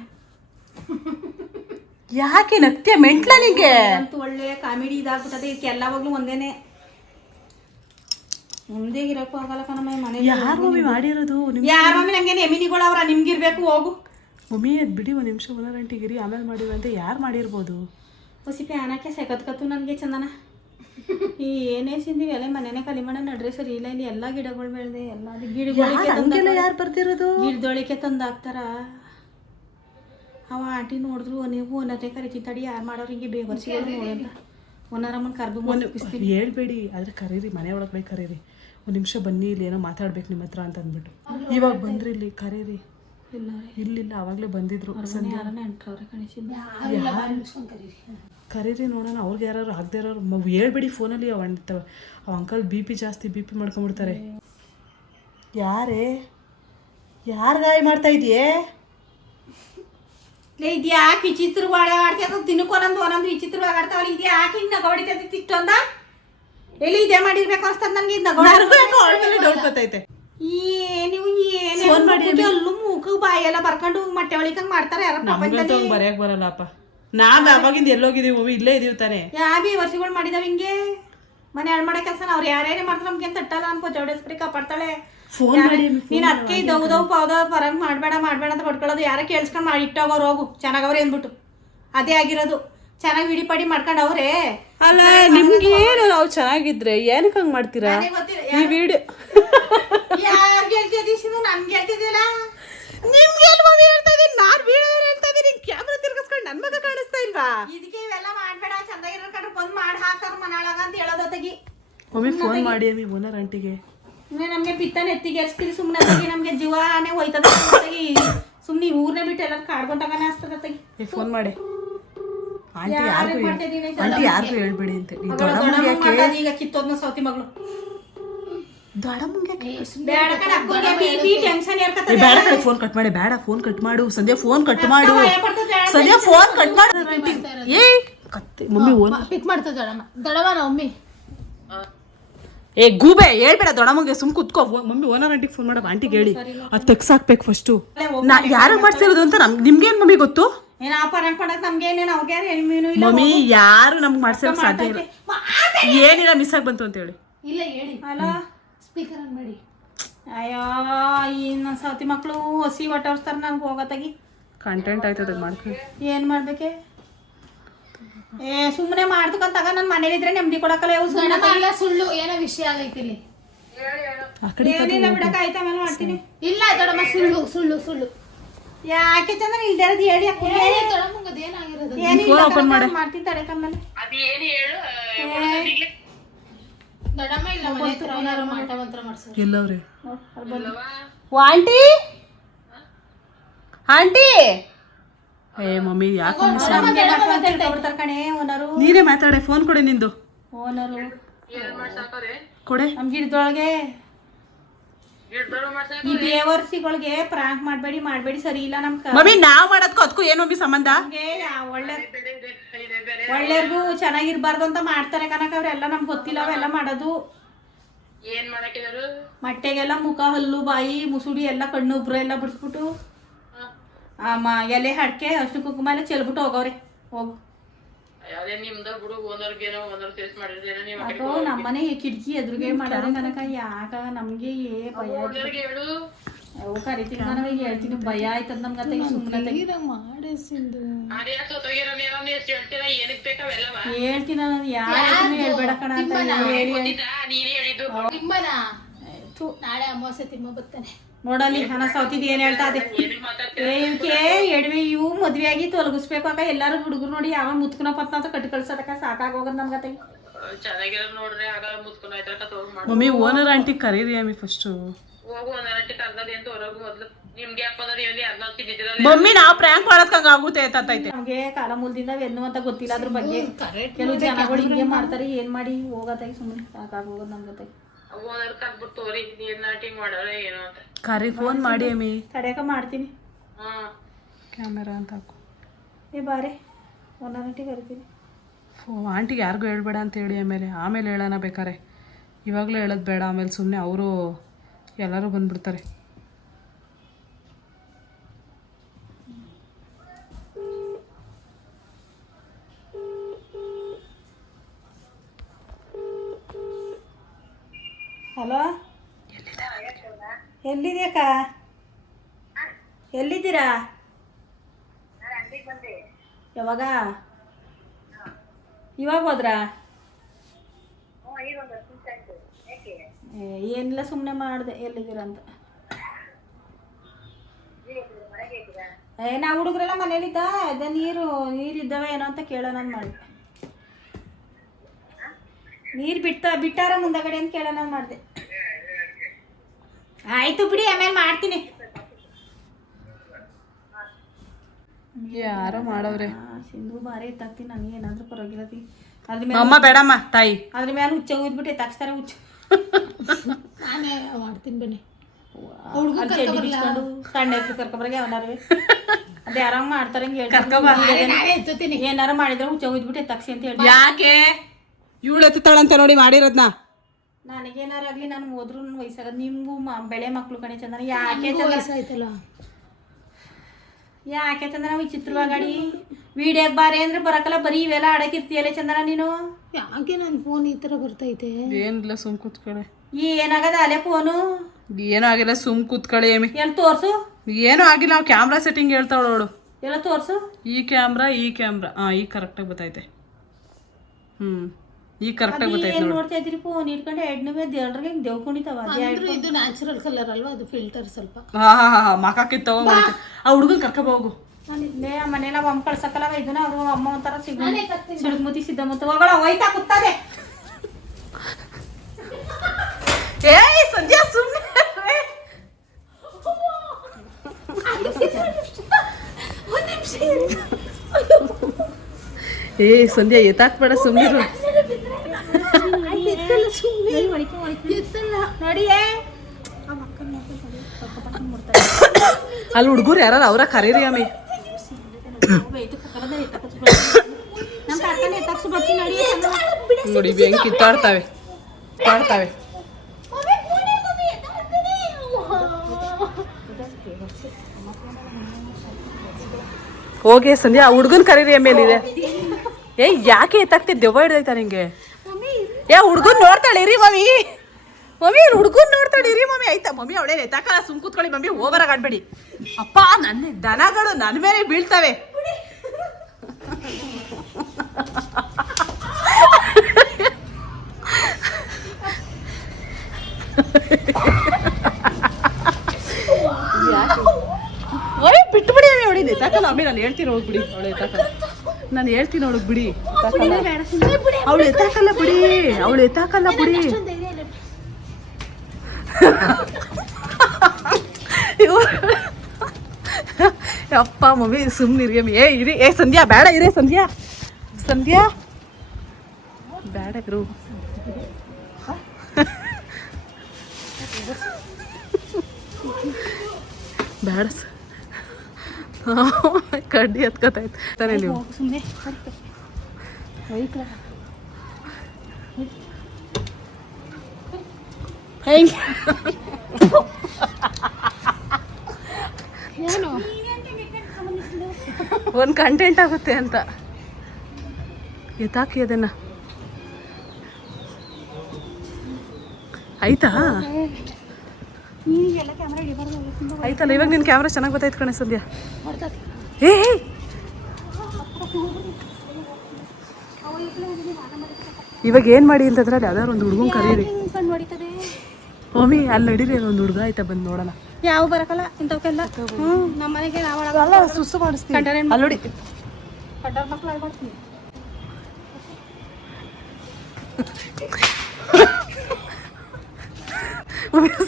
ಯಾಕೆ ನತ್ಯ ಮೆಂಟ್ಲ ನಿಂಗೆ? ಅಂತೂ ಒಳ್ಳೆ ಕಾಮಿಡಿ ಇದಾಗ್ಬಿಟ್ಟದೆ. ಇದಕ್ಕೆ ಎಲ್ಲವಾಗ್ಲೂ ಒಂದೇನೆ, ಮುಂದೆ ಇರಕ್ಕೂ ಆಗಲ್ಲ ಕಣಮ್ಮ ಮನೆ. ಯಾರು ಮಮ್ಮಿ ಮಾಡಿರೋದು? ಯಾರು ಮಮ್ಮಿ? ನಂಗೆ ಎಮಿನಿಗಳವ್ರ, ನಿಮ್ಗಿರ್ಬೇಕು ಹೋಗು. ಮಮ್ಮಿ ಅದು ಬಿಡಿ, ಒಂದು ನಿಮಿಷ ಓನರ್ ಆಂಟಿಗಿರಿ, ಆಮೇಲೆ ಮಾಡಿವಂತೆ. ಯಾರು ಮಾಡಿರ್ಬೋದು? ಹೊಸಿ ಪ್ಯಾನಕ್ಕೆ ಸೆಕತ್ಕತ್ತು ನನಗೆ ಚಂದನ. ಈ ಏನೇ ಸಿಂದಿವಿ ಎಲ್ಲ ಮನೆನೇ ಖಾಲಿ ಮಾಡೋ ನಡ್ರೆ ಸರಿ ಇಲ್ಲ. ಇಲ್ಲಿ ಎಲ್ಲ ಗಿಡಗಳು ಬೆಳೆದೆ, ಎಲ್ಲ ಗಿಡಗಳಿಗೆ ಯಾರು ಬರ್ತಿರೋದು? ಗಿಡದೊಳಿಕೆ ತಂದು ಹಾಕ್ತಾರ. ಅವ ಆಂಟಿ ನೋಡಿದ್ರು, ನೀವು ಓನರೇ ಕರಿತೀನಿ ತಡಿ, ಯಾರು ಮಾಡೋರು ಹಿಂಗೆ ಬೇವರ್ಸಿಗಳು ನೋಡಂತ ಓನರಮ್ಮನ ಕರೆದು ಮುಗಿಸ್ತೀನಿ. ಹೇಳ್ಬೇಡಿ, ಆದರೆ ಕರೀರಿ, ಮನೆ ಒಳಗೆ ಬೇಕು ಕರೀರಿ. ಒಂದು ನಿಮಿಷ ಬನ್ನಿ, ಇಲ್ಲಿ ಏನೋ ಮಾತಾಡ್ಬೇಕು ನಿಮ್ಮ ಹತ್ರ ಅಂತ ಅಂದ್ಬಿಟ್ಟು. ಇವಾಗ ಬಂದ್ರಿ ಇಲ್ಲಿ ಕರೀರಿ. ಇಲ್ಲ ಇಲ್ಲಿಲ್ಲ, ಆವಾಗಲೇ ಬಂದಿದ್ರು. ಯಾರನ್ನ ಎಂಟ್ರವ್ರೆ ಕಣಿಸಿದ್ದೆ. ಕರೀರಿ ನೋಡೋಣ. ಅವ್ರಿಗೆ ಯಾರು ಆಗದೆ ಇರೋರು ಹೇಳ್ಬೇಡಿ ಫೋನಲ್ಲಿ. ಅವ ಅಂಕಲ್ BP ಜಾಸ್ತಿ, BP ಮಾಡ್ಕೊಂಬಿಡ್ತಾರೆ. ಯಾರೇ? ಯಾರು ಗಾಯ ಮಾಡ್ತಾ ಇದೆಯೇ? ಇದು ಯಾಕೆ ವಿಚಿತ್ರವಾಗಿ ಆಡ್ತಿದ್ದು? ದಿನಕ್ಕೊಂದೊಂದು ವಿಚಿತ್ರವಾಗಿ ಆಡ್ತಾವಲ್ಲ. ಇದು ಯಾಕೆ ಹಿಂಗೆ ನಗ ಹೊಡಿತೈತಿ ಇಷ್ಟೊಂದ? ಎಲ್ಲಿ ಇದೇ ಮಾಡಿರ್ಬೇಕು ಅನ್ಸ್ತದ ನನಗೆ. ಇದು ನಗ ಡೌಟ್ ಬರ್ತೈತೆ. ನೀವು ಏನೇ ಅಲ್ಲೂ ಮೂಗು ಬಾಯೆಲ್ಲ ಬರ್ಕೊಂಡು ಮೊಟ್ಟೆ ಒಳಿಕಂಗ್ ಮಾಡ್ತಾರೆ ಯಾರ ಪ್ರಪಂಚದಲ್ಲಿ. ಬರೆಯಕ್ ಬರಲ್ಲಪ್ಪ. ನಾವ್ ಅವಾಗಿಂದ ಎಲ್ಲೋಗಿದೀವಿ ಮಮ್ಮಿ? ಇಲ್ಲೇ ಇದೀವಿ ತಾನೆ. ಯಾಬಿ ವರ್ಷಗಳು ಮಾಡಿದಾವ ಹಿಂಗೆ ಮನೆ ಹಾಳು ಮಾಡೋ ಕೆಲಸ. ಅವ್ರು ಯಾರೇನೇ ಮಾಡ್ತಾರೆ ನಮ್ಗೆ ತಟ್ಟಲ್ಲ ಅನ್ಕೋ. ಜೋಡಿಸ್ಬಿಡಿ ಕಾಪಾಡ್ತಾಳೆ. ಫೋನ್ ಮಾಡಿ. ನೀನ್ ಅದಕ್ಕೆ ದೌದವ್ ಪೌದವ್ ಪರಂಗ್ ಮಾಡ್ಬೇಡ ಅಂತ ಹೊಡ್ಕೊಳ್ಳೋದು. ಯಾರ ಕೇಳಿಸ್ಕೊಂಡು ಮಾಡಿ ಇಟ್ಟೋಗೋರು ಹೋಗು, ಚೆನ್ನಾಗವ್ರೆ ಅಂದ್ಬಿಟ್ಟು. ಅದೇ ಆಗಿರೋದು. ಚೆನ್ನಾಗಿ ವಿಡಿಪಾಡಿ ಮಾಡ್ಕೊಂಡು ಅವ್ರೆ. ಅಲ್ಲ ನಿಮ್ಗೆ ಏನು, ನಾವು ಚೆನ್ನಾಗಿದ್ರೆ ಏನಕ್ಕೆ ಹಂಗೆ ಮಾಡ್ತೀರಾ? ಈ ವಿಡಿಯೋ ಯಾರು ಗೆಲ್ತಿದ್ದೀಸಿದ್ದು? ನನ್ಗೆ ಗೆಲ್ತಿದ್ದಿಲ್ಲ. ನಿಮ್ಗೆ ಹೇಳ್ತಾ ಇದೀನಿ, ನಾನು ವಿಡಿಯೋ ಹೇಳ್ತಾ ಇದೀನಿ. ಕ್ಯಾಮ್ರಾ ತಿರ್ಗಿಸ್ಕೊಂಡು ನನ್ನ ಮಗ ಕಾಣಿಸ್ತಾ ಇಲ್ವಾ? ಇದಕ್ಕೆ ಇವೆಲ್ಲ ಮಾಡ್ಬೇಡ, ಚಂದಾಗಿರೋ ಕಡೆ ಬಂದು ಮಾಡಿ ಹಾಕ್ತಾರ ಮನಾಳಾಗ ಅಂತ ಹೇಳೋದ ತೆಗಿ. ಮಮ್ಮಿ ಫೋನ್ ಮಾಡಿ ಅಮ್ಮಿ ಓನರ್ ಆಂಟಿಗೆ. ನಮ್ಗೆ ಪಿತ್ತನ ಎತ್ತಿಗೆ ಎರ್ಸ್ತೀರಿ ಸುಮ್ಮನೆ ತೆಗಿ. ನಮ್ಗೆ ಜೀವನೇ ಹೋಯ್ತದ ತೆಗಿ. ಸುಮ್ಮನೆ ಊರ್ನೇ ಬಿಟ್ಟು ಎಲ್ಲರೂ ಕಾಡ್ಕೊಂಡಾಗನೇ ಅಸ್ತದ ತೆಗಿ. ಫೋನ್ ಮಾಡಿ. ಆಂಟಿ ಯಾರಿಗೂ ಹೇಳ್ಬೇಡಿ ಅಂತ. ಈಗ ಕಿತ್ತೋದ್ನ ಸೌತಿ ಮಗಳು ಫೋನ್ ಕಟ್ ಮಾಡಿ. ಬೇಡ, ಫೋನ್ ಕಟ್ ಮಾಡು ಸಂಧ್ಯಾ. ಫೋನ್ ಕಟ್ ಮಾಡು ಸಂಧ್ಯಾ. ಫೋನ್ ಕಟ್ ಮಾಡು. ಮಮ್ಮಿ ಪಿಕ್ ಮಾಡ್ತದ ದೊಡವ ಮಮ್ಮಿ. ಏ ಗೂಬೆ ಹೇಳ್ಬೇಡ ದೊಡ್ಡಮ್ಮಂಗೆ, ಸುಮ್ ಕುತ್ಕೋ. ಮಮ್ಮಿ ಓನರ್ ಆಂಟಿಗೆ ಫೋನ್ ಮಾಡೋ. ಆಂಟಿಗೆ ಹೇಳಿ ಅದು ತೆಗ್ಸಾಕ್ಬೇಕು ಫಸ್ಟು. ಯಾರಿಗೆ ಮಾಡ್ಸಿರೋದು ಅಂತ ನಿಮ್ಗೇನು ಮಮ್ಮಿ ಗೊತ್ತು? ಮಮ್ಮಿ ಯಾರು ನಮ್ಗೆ ಮಾಡ್ಸಿರೋದು ಸಾಧ್ಯ ಇಲ್ಲ. ಏನಿಲ್ಲ, ಮಿಸ್ ಆಗಿ ಬಂತು ಅಂತ ಹೇಳಿ. ಇಲ್ಲ ಹೇಳಿ. ಹಲೋ, ಸ್ಪೀಕರ್ ಆನ್ ಮಾಡಿ. ಅಯ್ಯೋ ಇನ್ನು ಸೌತಿ ಮಕ್ಕಳು ಹಸಿ ಒಟ್ಟೋರ್ಸ್ತಾರ. ನನ್ಗೆ ಹೋಗತ್ತಾಗಿ ಕಂಟೆಂಟ್ ಆಯ್ತದ ಮಾಡ್ಕೊಂಡು ಏನು ಮಾಡ್ಬೇಕೆ? ಸುಮ್ಮನೆ ಮಾಡ್ತಕ್ಕಂತಾಗ ನನ್ನ ಮನೇಲಿದ್ರೆ ನೆಮ್ಮದಿ ಕೊಡಕಲ್ಲ. ಸುಮ್ಮನೆ ಸುಳ್ಳು ಏನೋ ವಿಷಯ ಆಗೈತಿ ಇಲ್ಲಿ. ಏನಿಲ್ಲ ಬಿಡಕ, ಆಯ್ತು ಆಮೇಲೆ ಮಾಡ್ತೀನಿ. ಇಲ್ಲ ದೊಡ್ಡಮ್ಮ, ಸುಳ್ಳು ಸುಳ್ಳು ಸುಳ್ಳು. ಯಾಕೆ ಚಂದ್ರ ಇಲ್ದೇ ಇರೋದು ಹೇಳಿ. ಏನಿಲ್ಲ ಮಾಡ್ತೀನಿ ತಡೆಕಂಬಲ್ಲಿ. ಎಲ್ಲವ್ರಿ ಆಂಟಿ? ಆಂಟಿ ಏ ಮಮ್ಮಿ ಯಾಕೆ ಕಣೆ ಓನರು. ನೀನೇ ಮಾತಾಡೆ. ಫೋನ್ ಕೊಡೆ ನಿಂದು. ಓನರು ಕೊಡೆ. ನಮ್ ಗಿಡದೊಳಗೆ ಈ ಬೇವರ್ಸಿಗಳಿಗೆ ಪ್ರಾಂಕ್ ಮಾಡ್ಬೇಡಿ ಸರಿ ಇಲ್ಲ. ನಮ್ ಮಮ್ಮಿ ನಾವ್ ಮಾಡೋದ್ಕು ಅದಕ್ಕೂ ಏನು ಮಮ್ಮಿ ಸಂಬಂಧ? ಒಳ್ಳೆಯರ್ಗೂ ಚೆನ್ನಾಗಿರ್ಬಾರ್ದು ಅಂತ ಮಾಡ್ತಾರೆ ಕನಕ. ಅವ್ರೆಲ್ಲ ನಮ್ಗೆ ಗೊತ್ತಿಲ್ಲ ಅವೆಲ್ಲ ಮಾಡೋದು. ಮಟ್ಟೆಗೆಲ್ಲ ಮುಖ, ಹಲ್ಲು, ಬಾಯಿ, ಮುಸುಡಿ ಎಲ್ಲ, ಕಣ್ಣು ಉಬ್ರ ಎಲ್ಲ ಬಿಡಿಸ್ಬಿಟ್ಟು ಎಲೆ ಹಡ್ಕೆ ಅಷ್ಟು ಕುಂಕುಮ ಎಲ್ಲ ಚೆಲ್ಬಿಟ್ಟು ಹೋಗವ್ರೆ. ಹೋಗು ಅದು ನಮ್ಮನೆ ಕಿಟಕಿ ಎದುರಿಗೆ ಮಾಡೋದು ಕನಕ ಯಾಕ ನಮ್ಗೆ ಭಯ ಅವು ಕರಿತೀನಿ ನನಗೆ ಹೇಳ್ತೀನಿ ಭಯ ಆಯ್ತದ ನಮ್ಗತ್ತ ಸುಮ್ಮನೆ ಹೇಳ್ತೀನಿ ನಾನು ಯಾರು ಹೇಳ್ಬೇಡ ಕಣ ಅಂತ ಹೇಳಿ ನಾಳೆ ಅಮಾವಾಸ್ಯೆ ತಿಮ್ಮ ಬರ್ತಾನೆ ನೋಡಲ್ಲಿ ಹಣ ಸೌತಿದ್ ಏನ್ ಹೇಳ್ತಾ ಇದೆ ಇವಕ್ಕೆ ಎಡವೆ ಇವು ಮದ್ವೆ ಆಗಿ ತೊಲಗಿಸ್ಬೇಕು ಅಕ್ಕ ಎಲ್ಲಾರು ಹುಡುಗರು ನೋಡಿ ಯಾವ ಮುತ್ಕನ ಪತ್ನ ಅಂತ ಕಟ್ಟಿ ಕಳ್ಸದಕ್ಕ ಸಾಕಾಗೋಗದ್ ನಮ್ಗತ್ತೆ ಮಮ್ಮಿ ಓನರ್ ಆಂಟಿ ಕರೀರಿ ಅಮ್ಮಿ ಫಸ್ಟು ಮಮ್ಮಿ ನಾವು ಪ್ರ್ಯಾಂಕ್ ಮಾಡಕ್ಕಂಗ ಆಗುತ್ತೆ ಅಂತೈತೆ ನಮ್ಗೆ ಕಾಲ ಮೂಲದಿಂದ ಎನ್ನು ಅಂತ ಗೊತ್ತಿಲ್ಲ ಅದ್ರ ಬಗ್ಗೆ ಕೆಲವು ಜನಗಳು ಹಿಂಗೆ ಮಾಡ್ತಾರೆ ಏನ್ ಮಾಡಿ ಹೋಗತ್ತಾಗಿ ಸುಮ್ಮನೆ ಸಾಕಾಗೋಗದ್ ನಮ್ಗತ್ತೆ ಕರಿ ಫೋನ್ ಮಾಡಿ ಅಮ್ಮಿ ತಡೆಯಕ ಮಾಡ್ತೀನಿ ಕ್ಯಾಮೆರಾ ಅಂತ ಹಾಕು ಏ ಬಾರೆ ಒಂದೊಂಟಿ ಕರಿತೀನಿ ಆಂಟಿಗೆ ಯಾರಿಗೂ ಹೇಳ್ಬೇಡ ಅಂತ ಹೇಳಿ ಆಮೇಲೆ ಹೇಳೋಣ ಬೇಕಾರೆ ಇವಾಗಲೂ ಹೇಳೋದು ಬೇಡ ಆಮೇಲೆ ಸುಮ್ಮನೆ ಅವರು ಎಲ್ಲರೂ ಬಂದ್ಬಿಡ್ತಾರೆ. ಹಲೋ ಎಲ್ಲಿದ್ಯಾಕ ಎಲ್ಲಿದ್ದೀರಾ ಯಾವಾಗ ಇವಾಗ ಹೋದ್ರಾ ಏನಿಲ್ಲ ಸುಮ್ಮನೆ ಮಾಡಿದೆ ಎಲ್ಲಿದ್ದೀರಾ ಅಂತ ನಾವು ಹುಡುಗರೆಲ್ಲ ಮನೇಲಿದ್ದ ಅದೇ ನೀರಿದ್ದಾವೆ ಏನೋ ಅಂತ ಕೇಳೋಣ ಅಂತ ಮಾಡಿದೆ ನೀರು ಬಿಟ್ಟಾರ ಮುಂದಗಡೆ ಅಂತ ಕೇಳೋಣ ಮಾಡಿದೆ ಆಯ್ತು ಬಿಡಿ ಆಮೇಲೆ ಮಾಡ್ತೀನಿ ಯಾರೋ ಮಾಡವ್ರೆ ಸಿಂಧು ಬಾರಿ ಎತ್ತಾಕ್ತೀನಿ ನನಗೆ ಏನಾದ್ರೂ ಪರವಾಗಿಲ್ಲ ಅಮ್ಮ ಬೇಡಮ್ಮ ತಾಯಿ ಅದ್ರ ಮೇಲೆ ಹುಚ್ಚ ಹೋಗ್ಬಿಟ್ಟು ಎತ್ತಾಕ್ಸ್ತಾರೆ ಹುಚ್ಚ ನಾನೇ ಮಾಡ್ತೀನಿ ಬನ್ನಿ ಬಿಚ್ಕೊಂಡು ಸಣ್ಣ ಕರ್ಕೊಬರಾಗ ಅವನಾರು ಅದೇ ಯಾರೋ ಮಾಡ್ತಾರೆ ಏನಾರು ಮಾಡಿದ್ರೆ ಹುಚ್ಚ ಹೋಗ್ಬಿಟ್ಟು ಎತ್ತಾಕ್ಸಿ ಅಂತ ಹೇಳಿ ಯಾಕೆ ಇವಳು ಎತ್ತಾಳಂತ ನೋಡಿ ಮಾಡಿರೋದ್ನ ನನಗೇನಾರಾಗ್ಲಿ ನಾನು ಹೋದ್ರು ವಯಸ್ಸಾಗ ನಿಮ್ಗೂ ಬೆಳೆ ಮಕ್ಳು ಕಣೆ ಚಂದನ ಯಾಕೆ ವಯಸ್ಸಾಯ್ತಲ್ಲ ಯಾಕೆ ಚಂದನ ವಿಚಿತ್ರವಾಗಿ ವಿಡಿಯೋಗೆ ಬಾರಿ ಅಂದ್ರೆ ಬರಕಲ್ಲ ಬರೀ ಇವೆಲ್ಲ ಆಡಕ್ಕಿರ್ತೀಯಲ್ಲ ಚಂದನ ನೀನು ಯಾಕೆ ನನ್ನ ಫೋನ್ ಈ ಥರ ಬರ್ತೈತೆ ಏನಿಲ್ಲ ಸುಮ್ ಕೂತ್ಕೊಳ್ಳಿ ಏನಾಗದ ಅಲ್ಲೇ ಫೋನು ಏನೂ ಆಗಿಲ್ಲ ಸುಮ್ ಕೂತ್ಕೊಳ್ಳಿ ಏಮಿ ಎಲ್ಲಿ ತೋರ್ಸು ಏನೂ ಆಗಿಲ್ಲ ನಾವು ಕ್ಯಾಮ್ರಾ ಸೆಟ್ಟಿಂಗ್ ಹೇಳ್ತಾವಳು ಎಲ್ಲ ತೋರ್ಸು ಈ ಕ್ಯಾಮ್ರಾ ಈಗ ಕರೆಕ್ಟಾಗಿ ಬರ್ತೈತೆ ಈಗ ಕರೆಕ್ಟಾಗಿ ಬರ್ತೈತೆ ನೋಡ್ತಾ ಇದ್ದೀರಿ ಫೋನ್ ಇಟ್ಕೊಂಡು ಎಡ್ನೂ ದೇವ್ರಿಗೆ ದೇವ್ ಕುಣಿತಾವ ಇದು ನ್ಯಾಚುರಲ್ ಕಲರ್ ಅಲ್ವಾ ಅದು ಫಿಲ್ಟರ್ ಸ್ವಲ್ಪ ಹಾ ಮಕಾಕಿ ತಗೋ ಆ ಹುಡುಗನ್ ಕರ್ಕೋಬೋಗು ಮನೆಯಲ್ಲ ಒಮ್ಮ ಕಳ್ಸಕ್ಕಲ್ಲ ಇದನ್ನ ಅವ್ರು ಅಮ್ಮ ಒಂಥರ ಸಿಡುಗ್ಮುತಿ ಸಿದ್ದಮುತ್ತ ಹೋಗಳ ಹೋಯ್ತಾ ಕೂತ್ತದೆ ಏಯ್ ಸಂಧ್ಯಾ ಸುಮ್ಮನೆ ಏ ಸಂಧ್ಯಾ ಎತ್ತಾಕ್ಬೇಡ ಸುಮ್ಮನೆ ಅಲ್ಲಿ ಹುಡುಗರು ಯಾರು ಅವರ ಕರೀರಿ ಅಮ್ಮಿ ನೋಡಿ ಹೆಂಗ್ ಕಿತ್ತಾಡ್ತಾವೆ ಹೋಗಿ ಸಂಧ್ಯಾ ಹುಡುಗನ್ ಕರೀರಿ ಆಮೇಲೆ ಏ ಯಾಕೆ ಎತ್ತಾಕ್ತಿ ದೆವ್ವ ಹಿಡ್ದೈತ ನಿಂಗೆ ಏ ಹುಡುಗನ್ ನೋಡ್ತಾಳಿರಿ ಮಮ್ಮಿ ಹುಡುಗನ್ ನೋಡ್ತಾಳಿರಿ ಮಮ್ಮಿ ಆಯ್ತಾ ಮಮ್ಮಿ ಅವಳೇ ಎತ್ತಾಕಲ್ಲ ಸುಮ್ ಕೂತ್ಕೊಳ್ಳಿ ಮಮ್ಮಿ ಓವರಾಗಿ ಆಡ್ಬೇಡಿ ಅಪ್ಪ ನನ್ನ ದನಗಳು ನನ್ನ ಮೇಲೆ ಬೀಳ್ತವೆ ಬಿಟ್ಟು ಬಿಡಿ ಅವಳಿ ಎತ್ತಾಕಲ್ಲ ಅಮ್ಮಿ ನಾನು ಹೇಳ್ತೀನಿ ಹೋಗ್ಬಿಡಿ ಅವಳು ಎತ್ತಾಕಲ್ಲ ನಾನು ಹೇಳ್ತೀನಿ ಅವಳಿಗೆ ಬಿಡಿ ಅವಳು ಎತ್ತಾಕಲ್ಲ ಬಿಡಿ ಅಪ್ಪ ಮಮ್ಮಿ ಸುಮ್ಮನಿರಿ ಅಮ್ಮಿ ಇರಿ ಸಂಧ್ಯಾ ಬೇಡ ಇರೇ ಸಂಧ್ಯಾ ಬೇಡ ಇರು ಬೇಡ ಕಡ್ಡಿ ಎತ್ಕೊತಾಯ್ತು ತಾನೇ ನೀವು ಒಂದು ಕಂಟೆಂಟ್ ಆಗುತ್ತೆ ಅಂತ ಎತ್ತಾಕಿ ಅದನ್ನು. ಆಯ್ತಾ ಈಗೆಲ್ಲ ಕ್ಯಾಮ್ರಾ ಹಿಡಿಬಾರ್ದು. ಆಯ್ತಲ್ಲ, ಇವಾಗ ನಿನ್ನ ಕ್ಯಾಮ್ರಾ ಚೆನ್ನಾಗಿ ಗೊತ್ತಾಯ್ತು ಕಣೆ ಸಂಧ್ಯಾ. ಏ ಇವಾಗ ಏನು ಮಾಡಿ ಅಂತಂದ್ರೆ ಅಲ್ಲಿ ಯಾವ್ದಾರು ಒಂದು ಹುಡುಗನ ಕರೀರಿ. ಕಣ್ಣು ಹೊಡಿತದೆ ಮಮ್ಮಿ ಅಲ್ಲಿ ನಡೀರಿ, ಒಂದು ಹುಡುಗ ಆಯ್ತಾ ಬಂದು ನೋಡೋಣ. ಯಾವ ಬರಕಲ್ಲ ಇಂಥವಕ್ಕೆಲ್ಲ. ನಮ್ಮ ಮನೆಗೆ ಅಲ್ಲ ಸುಸ್ಸು ಮಾಡಿಸ್ತೀನಿ ಅಲ್ಲಿ ನೋಡಿ. ಕಡ್ಡರ ಮಕ್ಳು ಆಡ್ಬಾರ್ತೀನಿ.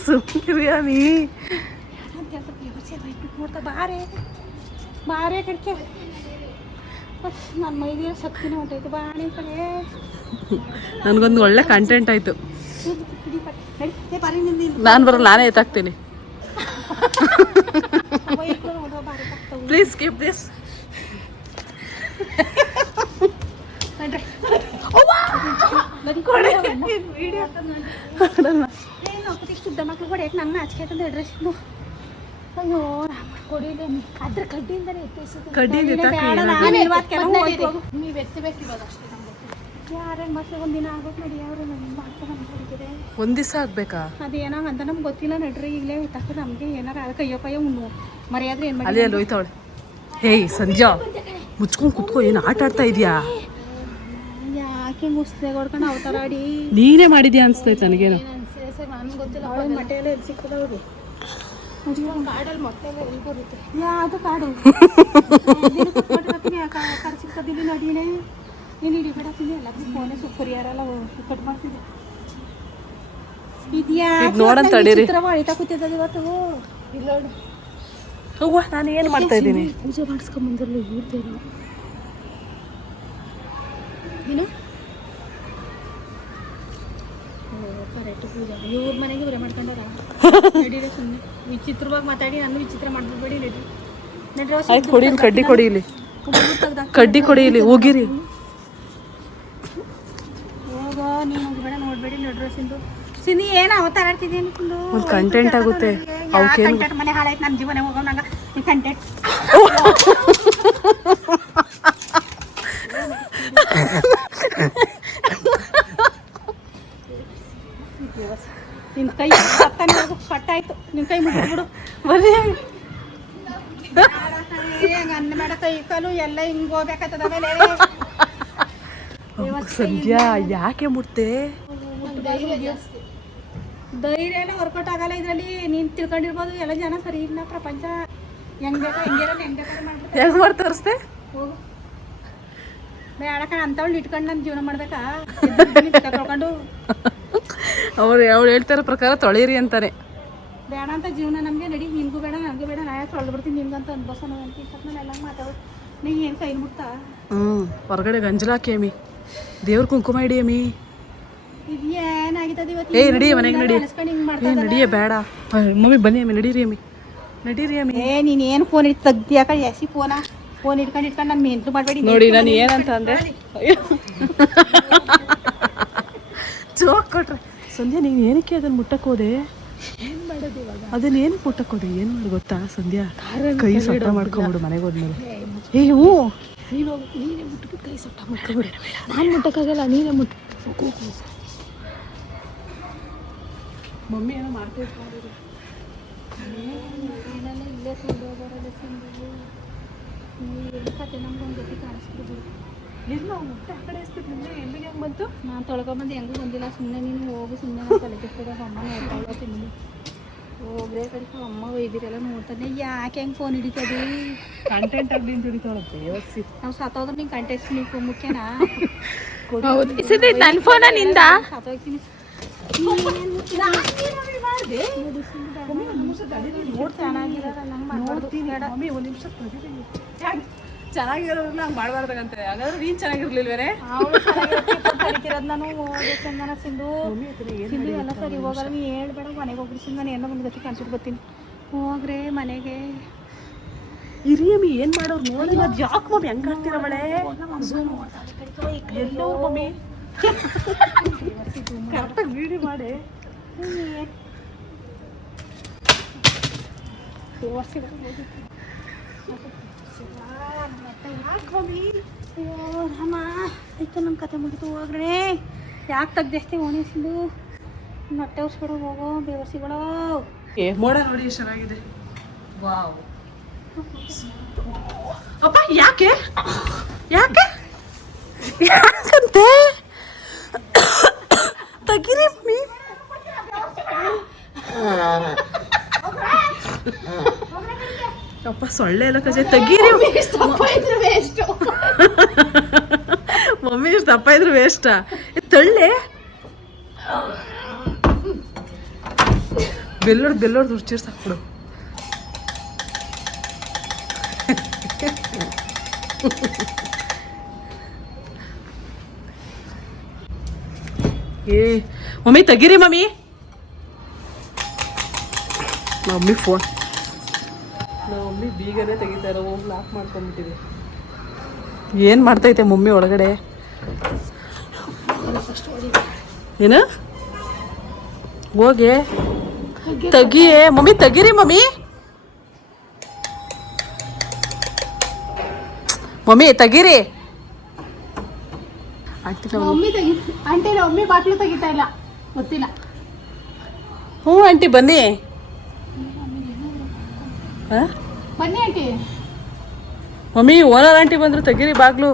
ಸುಮ್ಮಿರಿಯಾಮಿ ನೋಡ್ತಾ ಬಾರೆ ಬಾರೆ ಕಡಿಕೆ. ನನ್ನ ಮೈದಿನ ಶಕ್ತಿನೇ ಹೊಂಟೈತೆ ಬಾಣಿ ಕಡೆ. ನನಗೊಂದು ಒಳ್ಳೆ ಕಂಟೆಂಟ್ ಆಯಿತು. ಬಾರಿ ನಿಂದ ನಾನು ಬರಲ್ಲ, ನಾನೇ ಎತ್ತಾಕ್ತೀನಿ. Please keep this. ಶುದ್ಧ ಮಕ್ಳು ಹೊಡೆಯಕ್ಕೆ ನಂಗೆ ನಾಚಿಕೆ ಆಯ್ತಂದು ಅಡ್ರೆಸ್. ಅಯ್ಯೋ ಕೊಡಿಲ್ಲ ಅದ್ರ ಕಡ್ಡಿಯಿಂದಲೇ ಎತ್ತಿಸೋದು. ನೀವು ಎತ್ತಬೇಕು ಇವಾಗ ಅಷ್ಟೇ. ಯಾರೇನು ಮಕ್ಳು ಒಂದಿನ ಆಗೋದು ನೋಡಿ. ಯಾರು ಮಾಡ್ತಾರೆ ಒಂದು ದಿವಸ ಆಗ್ಬೇಕಾ? ಅದೇನೋ ಅಂತ ನಮ್ಗೆ ಗೊತ್ತಿಲ್ಲ ನಡ್ರಿ. ಈಗಲೇ ಎತ್ತಾಕ ನಮಗೆ ಏನಾರ ಅದಕ್ಕೆ ಅಯ್ಯೋ ಪಯ್ಯ ಉಣ್ಣು ಮರ್ಯಾದ್ರೆ ಏನು ಮಾಡಿ. ಅಲ್ಲಿ ಅಲ್ಲಿ ಹೋಯ್ತಾವಳೆ. ಹೇಯ್ ಸಂಜಾ, ಮುಚ್ಕೊಂಡು ಕುತ್ಕೋ, ಏನು ಆಟ ಆಡ್ತಾ ಇದೆಯಾ? ಯಾಕೆ ಮುಸ್ಲೆ ಹೊಡ್ಕೊಂಡು ಅವತಾರ ಆಡಿ ನೀನೇ ಮಾಡಿದ್ಯಾ ಅನ್ಸ್ತೈತೆ ನನಗೇನು. ನನ್ಗೆ ಗೊತ್ತಿಲ್ಲ. ಮೊಟ್ಟೆ ಎಲ್ಲ ಎಲ್ಲಿ ಸಿಕ್ಕದ ಅವ್ರಿಗೆ ಕಾಡಲ್ಲಿ ಮೊಟ್ಟೆ ಎಲ್ಲ ಎಲ್ಲಿ ಬರುತ್ತೆ? ಯಾವುದು ಕಾಡು ಕಾಡು ಸಿಕ್ಕದಿಲ್ಲ ನಡೀನೇ. ನೀನು ಹಿಡಿಬೇಡತ್ತೀನಿ ಎಲ್ಲ ಫೋನೇ ಪರಿಹಾರಲ್ಲ ಕಟ್ ಮಾಡ್ತಿದ್ದೆ. ಇದ್ಯಾ ನೋಡಂತ ತಡೀರಿ. ಚಿತ್ರ ಹೊಳಿತಾ ಕೂತಿದ್ದದು ಇವತ್ತು. ಇಲ್ಲ ನೋಡಿ ಅವ್ವ, ನಾನು ಏನು ಮಾಡ್ತಾ ಇದ್ದೀನಿ? ಪೂಜೆ ಮಾಡಿಸ್ಕೊಂಬಂದಿರಲ್ಲ ಇವ್ರದ್ದೇನು ಏನು ಕರೆಕ್ಟ್ ಪೂಜೆ ಇವ್ರ ಮನೆಗೆ ಇವರೇ ಮಾಡ್ಕೊಂಡಾರ. ನಡೀರಿ ಸುಮ್ಮನೆ ವಿಚಿತ್ರವಾಗಿ ಮಾತಾಡಿ ನಾನು ವಿಚಿತ್ರ ಮಾಡ್ಬಿಡ್ಬೇಡಿ. ನಡ್ರಿ ನಡ್ರಿ. ಆಯ್ತು ಕೊಡಿ, ಇಲ್ಲಿ ಕಡ್ಡಿ ಕೊಡಿ, ಇಲ್ಲಿ ಕಡ್ಡಿ ಕೊಡಿ, ಇಲ್ಲಿ ಹೋಗಿರಿ. ಹೋಗೋ ನೀನು ಹೋಗ್ಬೇಡ, ನೋಡ್ಬೇಡಿ. ನಡ್ರಿ ಸಿಂಧು ಸಿಂಧಿ ಏನು ಅವತಾರ ಆಡ್ತಿದ್ದೀನಿ. ಒಂದು ಕಂಟೆಂಟ್ ಆಗುತ್ತೆ. ಕಂಟೆಂಟ್ ಮನೆ ಹಾಳಾಯ್ತು ನಮ್ಮ ಜೀವನ. ಹೋಗೋ ನಂಗೆ ಈ ಕಂಟೆಂಟ್ ನಿನ್ನ ಕೈ ಹತ್ತಾನೆ ಕಟ್ಟಾಯ್ತು. ನಿನ್ನ ಕೈ ಮುಗಿದ್ಬಿಡು. ಬರೀ ಅನ್ನ ಮಾಡ ಕೈ ಕಾಲು ಎಲ್ಲ ಹಿಂಗೆ ಹೋಗ್ಬೇಕಾಗ್ತದ. ಆಮೇಲೆ ಸಂಧ್ಯಾ ಯಾಕೆ ಮುಟ್ತೆ? ಧೈರ್ಯ ಎಲ್ಲ ವರ್ಕೌಟ್ ಆಗಲ್ಲ ಇದರಲ್ಲಿ. ನೀನು ತಿಳ್ಕೊಂಡಿರ್ಬೋದು ಎಲ್ಲ ಜನ ಸರಿ ಇಲ್ಲ. ಪ್ರಪಂಚ ಹೆಂಗೆ ಬೇಕಾ ಹೆಂಗೆ ಬೇಕಾದ್ರೆ ಮಾಡ್ಬಿಡ್ತಾರೆ. ಹೆಂಗೆ ಮಾಡಿ ತೋರಿಸ್ದೆ? ಹೋಗು ಬೇಡ ಕಣ ಅಂಥವಳು ಇಟ್ಕೊಂಡು ನಾನು ಜೀವನ ಮಾಡ್ಬೇಕಾ? ತಗೊಳ್ಕೊಂಡು ಅವ್ರು ಹೇಳ್ತಾರೋ ಪ್ರಕಾರ ತೊಳೀರಿ ಅಂತಾನೆ. ಬೇಡ ಅಂತ ಜೀವನ ನಮಗೆ. ನಡಿ, ನಿನ್ಗೂ ಬೇಡ ನನಗೆ ಬೇಡ. ನಾ ಯಾಕೆ ತೊಳೆದು ಬಿಡ್ತೀನಿ ನಿನ್ಗಂತ ಅನ್ಬೋಸೋಣ ಅಂತ. ನಾನು ಎಲ್ಲ ಮಾತಾಡೋದು ನೀ ಏನು ಕೈ ಮುಟ್ತಾ? ಹೊರಗಡೆ ಗಂಜಲಾಕಿ ಅಮ್ಮಿ, ದೇವ್ರ ಕುಂಕುಮ ಹಿಡಿ ಅಮ್ಮಿ. ಇದು ಏನಾಗಿತ್ತದ ಇವತ್ತು? ಏ ನಡಿಯ ಮನೆಗೆ ನಡಿ. ಹಿಂಗೆ ಮಾಡ್ತಾ ನಡಿಯ ಬೇಡ ಮಮ್ಮಿ, ಬನ್ನಿ ಅಮ್ಮಿ, ನಡೀರಿ ಅಮ್ಮಿ, ನಡೀರಿ ಅಮ್ಮಿ. ನೀನು ಏನು ಫೋನ್ ಇಟ್ಟು ತೆಗ್ದಿಯಾ ಕಡೆ ಎಸಿ ಫೋನ್ ಇಟ್ಕೊಂಡು ನಾನು ಮೆಂತ್ರು ಮಾಡಬೇಡಿ. ನೋಡಿ ನಾನು ಏನಂತ ಅಂದೆ. ಜೋಕ್ ಕೊಟ್ರೆ ಸಂಧ್ಯಾ, ನೀನು ಏನಕ್ಕೆ ಅದನ್ನು ಮುಟ್ಟಕ್ಕೆ ಹೋದೆ? ಏನು ಮಾಡೋದು ಇವಾಗ? ಅದನ್ನ ಏನಕ್ಕೆ ಮುಟ್ಟಕ್ಕೆ ಹೋದೆ? ಏನು ಮಾಡಿ ಗೊತ್ತಾ ಸಂಧ್ಯಾ? ಕೈ ಸೊಟ್ಟ ಮಾಡ್ಕೊಂಬಿಡು ಮನೆಗೆ ಹೋದ್ಮೇಲೆ. ಏ ಹ್ಞೂ, ನೀನೇ ಮುಟ್ಬಿಟ್ಟು ಕೈ ಸೊಟ್ಟ ಮಾಡ್ಕೊಬಿಡ. ನಾನು ಮುಟ್ಟಕ್ಕಾಗಲ್ಲ, ನೀನೇ ಮುಟ್ಟು. ಮಮ್ಮಿ ಏನೋ ಮಾಡ್ತಿರ್ತಾರೆ. ಏನೆಲ್ಲ ಇಲ್ಲೇ ತಿಂದು ಬರೋಲ್ಲ ತಿಂದು ಎಲ್ಲಿ ಕತೆ ನಮ್ಗೊಂದು ಗತಿ ಕಾಣಿಸ್ತಿದ್ರು. ಇಲ್ಲ ಮುಟ್ಟೆ ಆ ಕಡೆ ಎಸ್ತಿದ್ದಿಲ್ಲ, ಎಲ್ಲಿಗೆ ಹೆಂಗೆ ಬಂತು? ನಾನು ತೊಳ್ಕೊಂಬಂದು ಹೆಂಗೂ ಬಂದಿಲ್ಲ. ಸುಮ್ಮನೆ ನೀನು ಹೋಗಿ ಸುಮ್ಮನೆ ನಾನು ತಲೆ ಕೆಟ್ಟದ. ಅಮ್ಮ ನೋಡ್ತಾಳ ತಿಂದು ಹೋಗ್ರೆ ಕಡಿಕೆ ಅಮ್ಮ ಒಯ್ದಿರೆಲ್ಲ ನೋಡ್ತಾನೆ. ಯಾಕೆ ಹೆಂಗೆ ಫೋನ್ ಹಿಡಿತದೆ? ಕಂಟೆಂಟ್ ಆಗಲಿ ಅಂತ ಹಿಡಿತಾಳಂತೆ ವ್ಯವಸ್ಥೆ. ನಾವು ಸತ್ತೋದ್ರೆ ನಿಂಗೆ ಕಂಟೆಸ್ಟ್ ನೀವು ಮುಖ್ಯನಾ? ನನ್ನ ಫೋನ ನಿಂದ ಸತ್ತೋಗ್ತೀನಿ. ಚೆನ್ನಾಗಿರೋದನ್ನ ಹಂಗೆ ಮಾಡಬಾರ್ದಂತೆ. ಹಾಗಾದ್ರೆ ನೀನು ಚೆನ್ನಾಗಿರ್ಲಿಲ್ವೇನೆ? ನಾನು ಚಂದನ ಸಿಂಧು ಎಲ್ಲ ಸರಿ ಹೋಗಲ್ಲ. ನೀ ಹೇಳ್ಬೇಡ, ಮನೆಗೆ ಹೋಗ್ಬಿಡಿ ಸಿಂಧು. ನಾನು ಏನೋ ಒಂದು ಗತಿ ಕಾಣಿಸ್ಬಿಟ್ಟು ಬರ್ತೀನಿ. ಹೋಗ್ರೆ ಮನೆಗೆ ಹಿರಿಯಮ್ಮಿ ಏನು ಮಾಡೋರು ನೋಡಿಲ್ಲ. ಜಾಕ್ ಮಮ್ಮಿ ಹೆಂಗೆ ಕಾಣ್ತೀರವಳೆ? ಎಲ್ಲೋ ಮಮ್ಮಿ ಕರೆಕ್ಟಾಗಿ ವೀಡಿಯೋ ಮಾಡಿ ಯಾಕೆ ಮಮ್ಮಿ ಅಯ್ಯೋ ರಾಮ, ಆಯ್ತು ನಮ್ಮ ಕತೆ ಮುಗಿತು ಹೋಗ್ರೆ. ಯಾಕೆ ತೆಗ್ದೆಸ್ತಿ ಓಣಿಸಿದ್ದು? ಹೊಟ್ಟೆ ಉರ್ಸ್ಬಿಡು ಹೋಗೋ ಬೇವರ್ಸಿಗಳು. ಮೋಡ ನೋಡಿ ಎಷ್ಟು ಚೆನ್ನಾಗಿದೆ. ವಾವ್ ಅಪ್ಪ, ಯಾಕೆ ಯಾಕೆ ಯಾಕಂತೆ ತೆಗಿರಿ ಮಮ್ಮಿ. ಅಪ್ಪ ಸೊಳ್ಳೆ ಎಲ್ಲ ಕಜೆ ತೆಗೀರಿ. ಮಮ್ಮಿ ಇಷ್ಟು ದಪ್ಪ ಇದ್ರು ವೇಸ್ಟಾ? ತಳ್ಳೆ ಬೆಲ್ಲೋಡ್ ರುಚಿರ್ ಸಾಕ್ಬಿಡು. ಏ ಮಮ್ಮಿ ತೆಗೀರಿ ಮಮ್ಮಿ. ಮಮ್ಮಿ ಫೋನ್ ಮಮ್ಮಿ ಬೀಗನೇ ತೆಗಿತಾರೆ. ಹೋಗಿ ಲಾಕ್ ಮಾಡ್ಕೊಂಡ್ಬಿಟ್ಟಿದೆ. ಏನು ಮಾಡ್ತೈತೆ ಮಮ್ಮಿ ಒಳಗಡೆ? ಏನು ಹೋಗಿ ತೆಗಿಯೇ ಮಮ್ಮಿ, ತೆಗೀರಿ ಮಮ್ಮಿ. ಮಮ್ಮಿ ತೆಗೀರಿ. ಮಮ್ಮಿ ತೆಗಿತು ಆಂಟಿ. ಮಮ್ಮಿ ಬಾಟ್ಲು ತೆಗಿತಾ ಇಲ್ಲ, ಗೊತ್ತಿಲ್ಲ. ಹ್ಞೂ ಆಂಟಿ ಬನ್ನಿ. ಬನ್ನಿ ಆಂಟಿ. ಮಮ್ಮಿ ಓನರ್ ಆಂಟಿ ಬಂದ್ರು, ತೆಗೀರಿ ಬಾಗ್ಲು.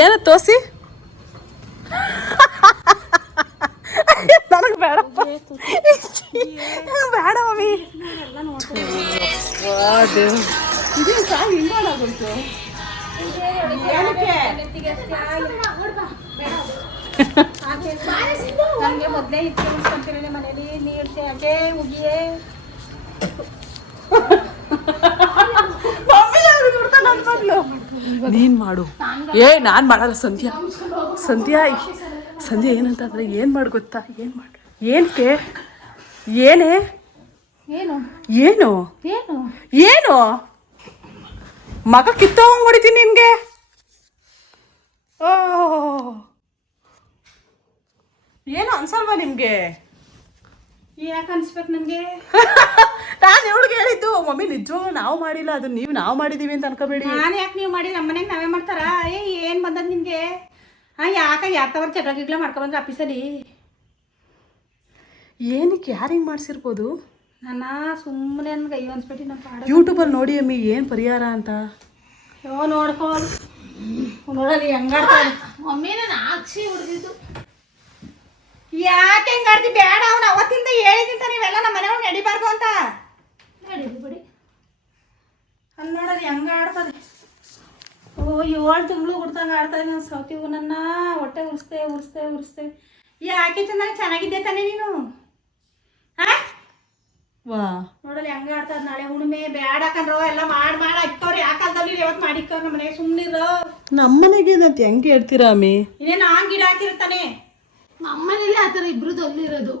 ಏನು ತೋಸಿ? ನನಗೆ ಬೇಡ ಬೇಡ ಮಮ್ಮಿ. ಇದೇನು ಸಹ ಹಿಂಗಾಗೋಯ್ತು. ನನಗೆ ಮೊದಲೇ ಇತ್ತು ಅನ್ಸ್ಕೊಂತೀನಿ ಮನೇಲಿ ನೀರು ಯಾಕೆ ಮುಗಿಯೇ. ನೀನ್ ಮಾಡು. ನಾನ್ ಮಾಡಲ್ಲ ಸಂಧ್ಯಾ. ಸಂಧ್ಯಾ ಸಂಧ್ಯಾ ಏನಂತಂದ್ರೆ ಏನ್ ಮಾಡು ಗೊತ್ತಾ? ಏನ್ ಮಾಡು? ಏನಕ್ಕೆ? ಏನೇ? ಏನು ಏನು ಏನು ಏನು ಮಗ ಕಿತ್ತೋಂಗ್ ಹೊಡಿತೀನಿ ನಿನ್ಗೆ. ಓ ಏನು ಅನ್ಸಲ್ವಾ ನಿಮ್ಗೆ? ಯಾಕೆ ಅನ್ಸ್ಬೇಕು ನನಗೆ? ನಾನು ಇವಳಿಗೆ ಹೇಳಿದ್ದು ಮಮ್ಮಿ ನಿಜವಾಗ್ಲೂ ನಾವು ಮಾಡಿಲ್ಲ, ಅದು ನಾವು ಮಾಡಿದೀವಿ ಅಂತ ಅನ್ಕೋಬೇಡಿ. ನಾನು ಯಾಕೆ ನೀವು ಮಾಡಿ ನಮ್ಮ ಮನೆಗೆ ನಾವೇ ಮಾಡ್ತಾರ? ಏನು ಬಂದದ ನಿನಗೆ? ಯಾಕೆ ಯಾರ ತವರ್ ಜಗಳ ಮಾಡ್ಕೊಬಂದ್ರೆ ಆಫೀಸಲ್ಲಿ? ಏನಕ್ಕೆ ಯಾರು ಹಿಂಗೆ ಮಾಡಿಸಿರ್ಬೋದು? ನನ್ನ ಸುಮ್ಮನೆ ನನ್ಗೆ ಅಯ್ಯೋ ಅನ್ಸ್ಬಿಟ್ಟು ನಮ್ಮ ಪಾಡ. ಯೂಟ್ಯೂಬಲ್ಲಿ ನೋಡಿ ಅಮ್ಮಿ ಏನು ಪರಿಹಾರ ಅಂತ. ನೋಡ್ಕೊ ನೋಡಲಿ ಹೆಂಗಾಡ್ತಾರೆ. ಮಮ್ಮಿ ನಾನು ಹಾಕ್ಸಿ ಹೊಡೆದಿದ್ದು. ಯಾಕೆ ಹೆಂಗಾಡ್ತಿ? ಬೇಡ, ಅವನು ಅವತ್ತಿಂದ ಹೇಳಿದಿಂತ ನೀವೆಲ್ಲ ನಮ್ಮ ಮನೆಯವ್ರು ನಡಿಬಾರ್ದು ಅಂತ. ನಡೀದು ಬಿಡಿ. ಅಲ್ಲಿ ನೋಡೋದು ಹೆಂಗಾಡ್ತದೆ. ಓ 7 ತಿಂಗಳು ಹುಡ್ದಂಗೆ ಆಡ್ತದೆ. ನಾನು ಸೌತಿವು ನನ್ನ ಹೊಟ್ಟೆ ಉರಿಸ್ತೇವೆ. ಯಾಕೆ ಚೆನ್ನಾಗಿದ್ದೆ ತಾನೇ ನೀನು? ವಾ ನೋಡಲ್ಲ ಹೆಂಗ ಆಡ್ತದ. ನಾಳೆ ಹುಣ್ಣಿಮೆ ಬೇಡಕಂಡ್ರೋ ಎಲ್ಲ ಮಾಡಿ ಇಕ್ಕವ್ರು. ಯಾಕಂದಲ್ಲಿ ಯಾವತ್ತು ಮಾಡಿಕ್ಕವ್ರು ನಮ್ಮ ಮನೆಗೆ. ಸುಮ್ಮನಿರೋ. ನಮ್ಮನೆಗೆ ಏನಂತ ಹೆಂಗೆ ಹೇಳ್ತೀರಾ ಅಮ್ಮಿ? ಇನ್ನೇನು ಗಿಡ ಹಾಕಿರ್ತಾನೆ ನಮ್ಮನೇಲಿ. ಆ ಥರ ಇಬ್ರದ್ದು ಅಲ್ಲಿರೋದು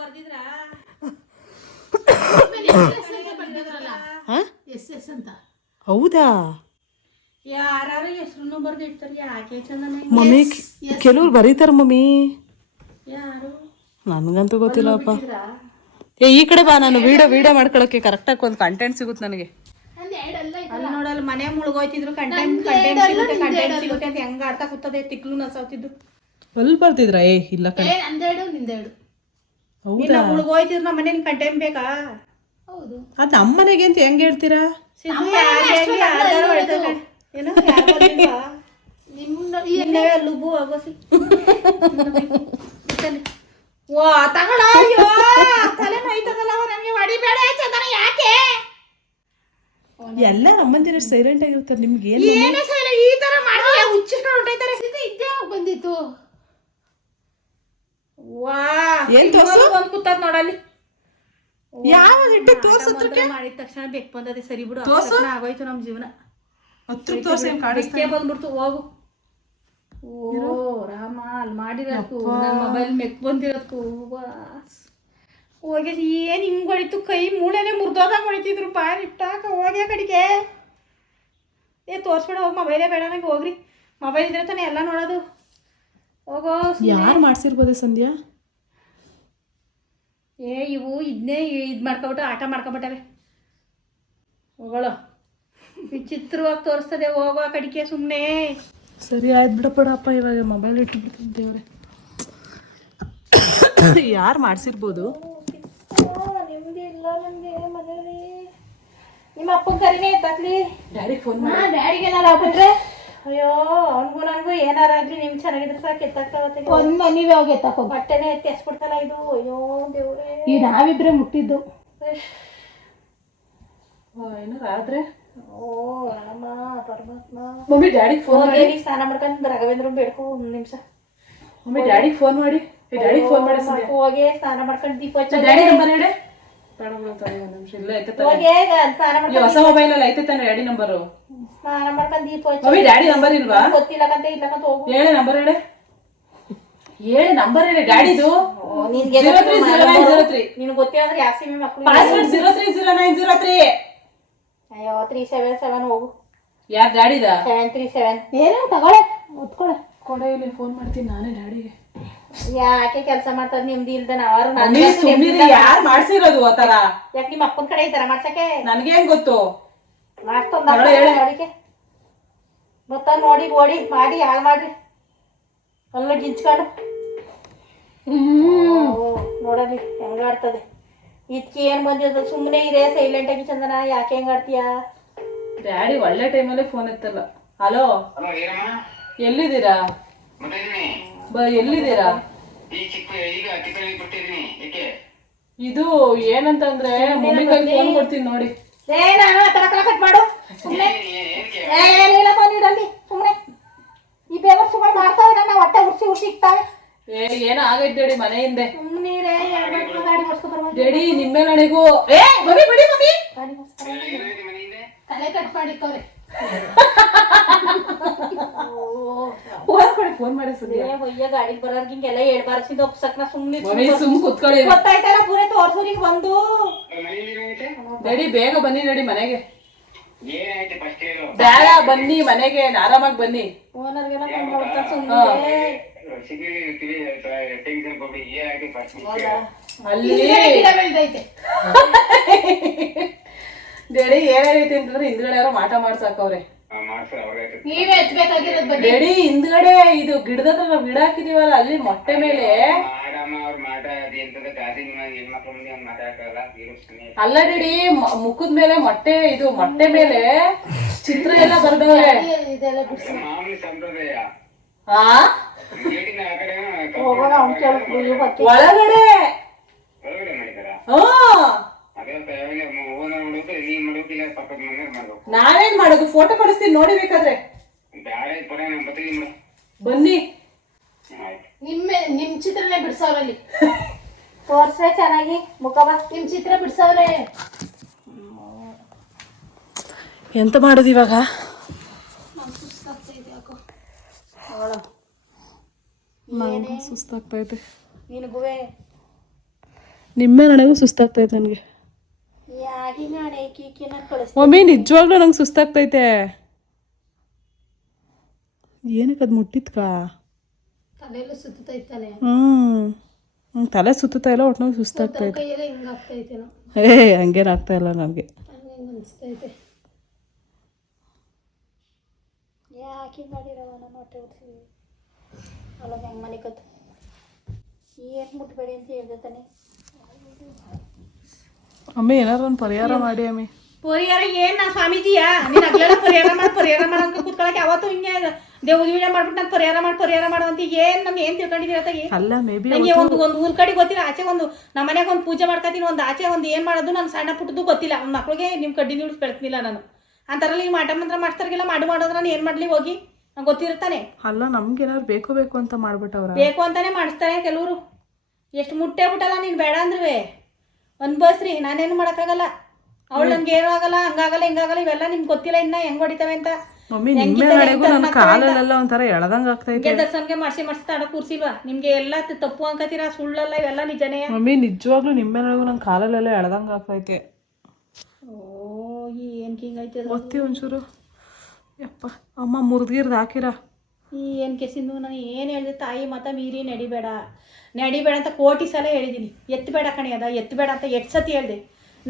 ಬರ್ದಿದ್ರ SS ಅಂತ. ಹೌದಾ? ಯಾರು ಹೆಸರು ಬರ್ದಿಡ್ತಾರೆ. ಯಾಕೆ ಚಂದನೆ ಮಮ್ಮಿ ಕೆಲವ್ರು ಬರೀತಾರ ಮಮ್ಮಿ. ಯಾರು? ನನ್ಗಂತೂ ಗೊತ್ತಿಲ್ಲಪ್ಪ. ಈ ಕಡೆ ಬಾ, ನಾನು ವಿಡಿಯೋ ಮಾಡ್ಕೊಳಕ್ಕೆ ಕರೆಕ್ಟಾಗಿ ಒಂದು ಕಂಟೆಂಟ್ ಸಿಗುತ್ತೆ ನನಗೆ. ಅಲ್ಲಿ ನೋಡಲ್ಲ ಮನೆ ಮುಳುಗೋಯ್ತಿದ್ರು. ಕಂಟೆಂಟ್ ಸಿಗುತ್ತೆ ಅಂತ ಹೆಂಗ ಆಡ್ತಾ ಕೂತದೆ. ತಿಕ್ಲು ನಸಾವ್ತಿದ್ದು ಅಲ್ಲಿ ಬರ್ತಿದ್ರ? ಇಲ್ಲ ಕಡೆ. ಹೌದಾ? ಮುಳುಗೋಯ್ತಿದ್ರು ನಮ್ಮ ಮನೆ. ಕಂಟೆಂಟ್ ಬೇಕಾ? ಹೌದು. ಅದು ನಮ್ಮ ಮನೆಗೆ ಅಂತ ಹೆಂಗೆ ಹೇಳ್ತೀರಾ? ಲುಬು ಆಗೋಸಿ ಓ ತಗೊಳ. ಅಯ್ಯೋ ತಲೆ ನೋಯ್ತದಲ್ಲ ನನಗೆ. ಹೊಡಿಬೇಡ ಚಂದನ. ಯಾಕೆ ಎಲ್ಲ ನಮ್ಮಂದಿರ ಸೈಲೆಂಟ್ ಆಗಿರ್ತಾರೆ. ನಿಮ್ಗೆ ಏನೇ ಸೈಲ ಈ ತರ ಮಾಡಿದ್ರೆ ಹುಚ್ಚಿಟ್ಕೊಂಡು ಹೊಂಟೈತಾರೆ. ಇದ್ದೇ ಬಂದಿತ್ತು. ವಾ ಏನ್ ತೋರ್ಸು? ಬಂದು ಕೂತದ್ ನೋಡಲ್ಲಿ. ಯಾವ ಹಿಟ್ಟು ತೋರ್ಸತ್ರಕ್ಕೆ ಮಾಡಿದ ತಕ್ಷಣ ಬೇಕು ಬಂದದೆ. ಸರಿ ಬಿಡು, ತೋರ್ಸು. ಆಗೋಯ್ತು ನಮ್ಮ ಜೀವನ. ಹತ್ತು ತೋರ್ಸಿ ಕಾಣಿಸ್ತಾ ಬಂದ್ಬಿಡ್ತು. ಹೋಗು. ಓ ರಾಮ, ಅಲ್ಲಿ ಮಾಡಿರೋದಕ್ಕೂ ನನ್ನ ಮೊಬೈಲ್ ಮೆಕ್ ಬಂದಿರೋದಕ್ಕೂ ಹೋಗಿ ಏನು ಹಿಂಗೆ ಹೊಡಿತು. ಕೈ ಮೂಳೆನೆ ಮುರಿದೋದಾಗ ಹೊಡಿತಿದ್ರು. ಬಾಯ್ ಇಟ್ಟಾಕ ಹೋಗ್ಯ ಕಡೆಗೆ. ತೋರಿಸ್ಬೇಡ, ಹೋಗಿ ಮೊಬೈಲೇ ಬೇಡ ನನಗೆ. ಹೋಗ್ರಿ, ಮೊಬೈಲ್ ಇದ್ರೆ ತಾನೆ ಎಲ್ಲ ನೋಡೋದು. ಹೋಗೋ. ಯಾರು ಮಾಡ್ಸಿರ್ಬೋದೆ ಸಂಧ್ಯಾ? ಇವು ಇದನ್ನೇ ಇದು ಮಾಡ್ಕೊಬಿಟ್ಟು ಆಟ ಮಾಡ್ಕೊಬಿಟ್ಟವೆ ಹೋಗಳ ವಿಚಿತ್ರವಾಗಿ ತೋರಿಸ್ತದೆ ಹೋಗೋ ಆ ಕಡಿಕೆ ಸುಮ್ಮನೆ. ಸರಿ ಆಯ್ತು ಬಿಡಪ್ಪ, ಇವಾಗ ಮೊಬೈಲ್ ಇಟ್ಬಿಡ್ತೀನಿ ದೇವ್ರೆ. ಯಾರು ಮಾಡಿಸಿರ್ಬೋದು? ನಿಮ್ದು ಇಲ್ಲ ನನಗೆ ಮನೇಲಿ. ನಿಮ್ಮ ಅಪ್ಪನ ಕರಿನೇ ಎತ್ತಾಕ್ಲಿ. ಡ್ಯಾಡಿಗೆ ಫೋನ್ ಮಾಡಿ. ಡ್ಯಾಡಿಗೆ ಏನಾರು ಆಗ್ಬಿಟ್ರೆ ಅಯ್ಯೋ ಅವನಿಗೂ ನನಗೂ ಏನಾರಾಗ್ಲಿ ನಿಮ್ಗೆ ಚೆನ್ನಾಗಿದ್ರೆ ಸಾಕು ಎತ್ತಾಕ್ತಾವತ್ತೆ. ಒಂದು ನೀವೇ ಹೋಗಿ ಎತ್ತಾಕೋ. ಬಟ್ಟೆನೇ ಎತ್ತಿ ಎಸ್ಬಿಡ್ತಲ್ಲ ಇದು. ಅಯ್ಯೋ ದೇವ್ರೆ, ಈ ನಾವಿಬ್ರೆ ಮುಟ್ಟಿದ್ದು. ಏನಾರು ಆದ್ರೆ ಓ ರಾಮ ಪರಮಾತ್ಮ. ಮಮ್ಮಿ ಡ್ಯಾಡಿಗೆ ಫೋನ್ ಮಾಡಿ. ಸ್ನಾನ ಮಾಡ್ಕೊಂಡು ರಾಘವೇಂದ್ರ ಬೇಡ್ಕೊ ಒಂದು ನಿಮಿಷ. ಮಮ್ಮಿ ಡ್ಯಾಡಿಗೆ ಫೋನ್ ಮಾಡಿ. ಡ್ಯಾಡಿಗೆ ಫೋನ್ ಮಾಡಿ. ಹೋಗಿ ಸ್ನಾನ ಮಾಡ್ಕೊಂಡು ದೀಪ ಹಚ್ಚ. ಡ್ಯಾಡಿ ನಂಬರ್ ಹೇಳಿ. ಬೇಡ ಬಿಡ್ತಾರೆ ಒಂದು ನಿಮಿಷ. ಇಲ್ಲ ಐತೆ ಹೋಗಿ ಸ್ನಾನ ಮಾಡ್ಕೊಂಡು ಹೊಸ ಮೊಬೈಲ್ ಅಲ್ಲಿ ಐತೆ ತಾನೆ ಡ್ಯಾಡಿ ನಂಬರು. ಸ್ನಾನ ಮಾಡ್ಕೊಂಡು ದೀಪ ಹಚ್ಚ. ಮಮ್ಮಿ ಡ್ಯಾಡಿ ನಂಬರ್ ಇಲ್ವಾ? ಗೊತ್ತಿಲ್ಲಕಂತ ಇಲ್ಲಕಂತ ಹೋಗು. ಹೇಳಿ ನಂಬರ್ ಹೇಳಿ. ನಂಬರ್ ಹೇಳಿ ಡ್ಯಾಡಿದು. ನಿನ್ಗೆ 030903. ನಿನ್ಗೆ ಗೊತ್ತಿಲ್ಲ ಯಾವ ಸಿಮಿ ಮಕ್ಕಳು. ಪಾಸ್ವರ್ಡ್ 030903. ಅಯ್ಯೋ 377 ಹೋಗು. ಯಾರು ಡ್ಯಾಡಿದ? 737 ಏನು ತಗೊಳ್ಳೆ ಒತ್ಕೊಳೆ. ಕೊಡೆ ಇಲ್ಲಿ ಫೋನ್ ಮಾಡ್ತೀನಿ ನಾನೇ ಡ್ಯಾಡಿಗೆ. ಯಾಕೆ ಕೆಲಸ ಮಾಡ್ತದ ನಿಮ್ದು ಇಲ್ದ ನಾವಾರು ಯಾರು ಮಾಡ್ಸಿರೋದು ಆ ತರ? ಯಾಕೆ ನಿಮ್ಮ ಅಪ್ಪನ ಕಡೆ ಈ ತರ ಮಾಡ್ಸಕ್ಕೆ ನನ್ಗೇನ್ ಗೊತ್ತು? ಮಾಡ್ತೊಂದಕ್ಕೆ ಗೊತ್ತ ನೋಡಿ ಓಡಿ ಮಾಡಿ ಹಾಳು ಮಾಡ್ರಿ ಅಲ್ಲ ಗಿಂಚ್ಕೊಂಡು. ನೋಡಲಿ ಹೆಂಗಾಡ್ತದೆ. ಇದಕ್ಕೆ ಏನ್ ಬಂದಿರೋದು? ಸುಮ್ಮನೆ ಇದೆ ಸೈಲೆಂಟ್ ಆಗಿ. ಚಂದನ ಯಾಕೆ ಹೆಂಗಾಡ್ತೀಯ? ಡ್ಯಾಡಿ ಒಳ್ಳೆ ಟೈಮಲ್ಲೇ ಫೋನ್ ಎತ್ತಲ್ಲ. ಹಲೋ, ಎಲ್ಲಿದ್ದೀರಾ? ಎಲ್ಲಿದ್ದೀರಾ? ಇದು ಏನಂತಂದ್ರೆ ಮಮ್ಮಿ ಕೈ ಫೋನ್ ಕೊಡ್ತೀನಿ ನೋಡಿ. ಕಟ್ ಮಾಡು ಸುಮ್ಮನೆ. ಏನಿಲ್ಲಪ್ಪ ನೀಡಲ್ಲಿ ಸುಮ್ಮನೆ ಈ ಬೇಗ ಸುಮ್ಮನೆ ಮಾಡ್ತಾವೆ. ನನ್ನ ಹೊಟ್ಟೆ ಉರ್ಸಿ ಇಕ್ತಾವೆ. ಏನೋ ಆಗೈತೆ ಡ್ಯಾಡಿ ಮನೆ ಹಿಂದೆ. ಸುಮ್ಮನೆ ಗಾಡಿ ಬರ್ಸ್ಕೊ ಡ್ಯಾಡಿ ನಿಮ್ಮೆ ನನಗೂ ಮಮ್ಮಿ ಬಿಡಿ ಮಮ್ಮಿ. ತಲೆ ಕಟ್ ಮಾಡಿಕೋರೆ. ಫೋನ್ ಮಾಡಿ ಹೊಯ್ಯ ಗಾಡಿ ಬರೋರ್ಗ ಹಿಂಗೆಲ್ಲ ಹೇಳ್ಬಾರ್ಸಿದ ಒಪ್ಸಕ್ನ ಸುಮ್ಮನೆ ಸುಮ್ ಕುತ್ಕೊಳ್ಳಿ. ಗೊತ್ತಾಯ್ತಲ್ಲ ಪೂರೇ ತೋರ್ಸೋರಿಗೆ ಬಂದು. ಡ್ಯಾಡಿ ಬೇಗ ಬನ್ನಿ ಡ್ಯಾಡಿ ಮನೆಗೆ. ಬೇಡ ಬನ್ನಿ ಮನೆಗೆ, ಆರಾಮಾಗಿ ಬನ್ನಿ. ಓನರ್ಗೆಲ್ಲ ಬಂದ್ಬಿಡ್ತಾರೆ ಸುಮ್ಮನೆ. ಅಲ್ಲಿ ಡ್ಯಾಡಿ ಏನಾಗೈತೆ ಅಂತಂದ್ರೆ ಹಿಂದ್ಗಡೆ ಯಾರೋ ಮಾಟ ಮಾಡ್ಸಾಕವ್ರೆ. ನೀವೇ ಎತ್ಬೇಕಾಗಿರೋದು ಡ್ಯಾಡಿ ಹಿಂದ್ಗಡೆ ಇದು ಗಿಡದ ಹತ್ರ ನಾವು ಗಿಡ ಹಾಕಿದೀವಲ್ಲ ಅಲ್ಲಿ ಮೊಟ್ಟೆ ಮೇಲೆ. ಅಲ್ಲ ಡ್ಯಾಡಿ ಮುಖದ ಮೇಲೆ ಮೊಟ್ಟೆ, ಇದು ಮೊಟ್ಟೆ ಮೇಲೆ ಚಿತ್ರ ಎಲ್ಲ ಬರ್ದವ್ರೆ. ಒಳಗಡೆ ನಾವೇನ್ ಮಾಡೋದು? ಫೋಟೋ ಕಳಿಸ್ತೀನಿ ನೋಡಿ ಬೇಕಾದ್ರೆ. ಬನ್ನಿ. ನಿಮ್ ಚಿತ್ರನೇ ಬಿಡ್ಸವ್ರಲ್ಲಿ ತೋರ್ಸ್ರೆ ಚೆನ್ನಾಗಿ ಮುಖ ನಿಮ್ ಚಿತ್ರ ಬಿಡ್ಸವ್ರೆ. ಎಂತ ಮಾಡೋದು ಇವಾಗ? ಸುಸ್ತಾಗ್ತೈತೆ. ನಿನಗುವೆ ನಿಮ್ಮೆ ನನಗೂ ಸುಸ್ತಾಗ್ತೈತೆ ನನಗೆ. ಮಮ್ಮಿ ನಿಜವಾಗ್ಲೂ ನಂಗೆ ಸುಸ್ತಾಗ್ತೈತೆ. ಏನಕ್ಕೆ ಅದು ಮುಟ್ಟಿತ್ಕ? ತಲೆಯಲ್ಲೂ ಸುತ್ತೈತಲೆ. ನಂಗೆ ತಲೆ ಸುತ್ತಾ ಇಲ್ಲ, ಒಟ್ಟು ಸುಸ್ತಾಗ್ತೈತೆ. ಹಂಗೇನು ಆಗ್ತಾ ಇಲ್ಲ ನನಗೆ. ಯಾಕೆ ಮಾಡಿರವ ನಾನು ಹೊಟ್ಟೆ ಉಡ್ತೀವಿ ಅಲ್ಲ ಹೆಂಗೆ ಮನೆ ಕತ್ತು ಏನು ಮುಟ್ಬೇಡಿ ಅಂತ ಹೇಳ್ದೆ ತಾನೆ. ಅಮ್ಮಿ ಏನಾರು ಒಂದು ಪರಿಹಾರ ಮಾಡಿ ಅಮ್ಮಿ. ಪರಿಹಾರ ಏನು? ನಾ ಸ್ವಾಮೀಜಿಯಾ? ನೀನು ಅಗ್ಲೆಲ್ಲ ಪರಿಹಾರ ಅಂತ ಕೂತ್ಕೊಳಕ್ಕೆ ಯಾವತ್ತೂ ಹಿಂಗೆ ದೇವ್ರ ವಿಡಿಯೋ ಮಾಡ್ಬಿಟ್ಟು ನಾನು ಪರಿಹಾರ ಮಾಡು ಅಂತ ಏನು ನಾನು ಏನು ತಿಳ್ಕೊಂಡಿದ್ದೀರ ತಾಗಿ? ಅಲ್ಲ ಮೇ ಬಿ ನನಗೆ ಒಂದು ಊರ್ ಕಡೆ ಗೊತ್ತಿಲ್ಲ. ಆಚೆ ಒಂದು ನಮ್ಮ ಮನೆಗೆ ಒಂದು ಪೂಜೆ ಮಾಡ್ಕೊತೀನಿ, ಒಂದು ಆಚೆ ಒಂದು ಏನು ಮಾಡೋದು ನಾನು ಸಣ್ಣ ಪುಟ್ಟದ್ದು ಗೊತ್ತಿಲ್ಲ. ಒಂದು ಮಕ್ಳಿಗೆ ನಿಮ್ಮ ಕಡ್ಡಿ ನೀಡ್ಸ್ ಬೆಳೆಸ್ನಿಲ್ಲ ನಾನು. ಅಂತಾರಲ್ಲ ಈ ಮಾಟ ಮಂತ್ರ ಮಾಡ್ತಾರಿಗೆಲ್ಲ ಮಾಡೋದ್ರೆ ನಾನು ಏನು ಮಾಡಲಿ ಹೋಗಿ? ನಂಗೆ ಗೊತ್ತಿರ್ತಾನೆ. ಅಲ್ಲ ನಮ್ಗೆ ಏನಾದ್ರು ಬೇಕು ಅಂತ ಮಾಡ್ಬಿಟ್ಟವ್ರ. ಬೇಕು ಅಂತಾನೆ ಮಾಡಿಸ್ತಾರೆ ಕೆಲವರು. ಎಷ್ಟು ಮುಟ್ಟೆ ಬಿಟ್ಟಲ್ಲ ನೀನು ಬೇಡ ಅಂದ್ರೂ ಅನ್ಭವಿಸ್ರಿ. ನಾನೇನು ಮಾಡೋಕ್ಕಾಗಲ್ಲ. ಅವಳು ನನ್ಗೆ ಏನೂ ಆಗಲ್ಲ, ಹಂಗಾಗಲ್ಲ ಹಿಂಗಾಗಲ್ಲ, ಇವೆಲ್ಲ ನಿಮ್ಗೆ ಗೊತ್ತಿಲ್ಲ ಇನ್ನ ಹೆಂಗ್ ಹೊಡಿತವೆ ಅಂತ. ಕಾಲೆಲ್ಲ ಒಂಥರ ಎಳ್ದಂಗ ಆಗ್ತೈತೆ. ದರ್ಶನ್ಗೆ ಮಾಡಿಸಿ ತಾಡ ಕೂರ್ಸಿಲ್ವಾ? ನಿಮ್ಗೆ ಎಲ್ಲ ತಪ್ಪು ಅನ್ಕತೀರಾ, ಸುಳ್ಳಲ್ಲ, ಇವೆಲ್ಲ ನಿಜನೇ. ಮಮ್ಮಿ ನಿಜವಾಗ್ಲೂ ನಿಮ್ಮೆನಗೂ ನಂಗೆ ಕಾಲೆಲ್ಲ ಎಳ್ದಂಗ ಆಗ್ತೈತೆ. ಓ ಏನ್ ಹಿಂಗೈತೆ ಒತ್ತಿ ಒಂಚೂರು. ಯಪ್ಪ ಅಮ್ಮ ಮುರಿದಿರ್ದು ಹಾಕಿರ. ಏನು ಕೆಸಿಂದು ನಾನು ಏನು ಹೇಳಿದೆ ತಾಯಿ ಮತ ಮೀರಿ ನಡಿಬೇಡ ಅಂತ ಕೋಟಿ ಸಲ ಹೇಳಿದ್ದೀನಿ. ಎತ್ತಬೇಡ ಕಣಿ ಅದ ಎತ್ತಬೇಡ ಅಂತ ಎಷ್ಟು ಸತಿ ಹೇಳಿದೆ.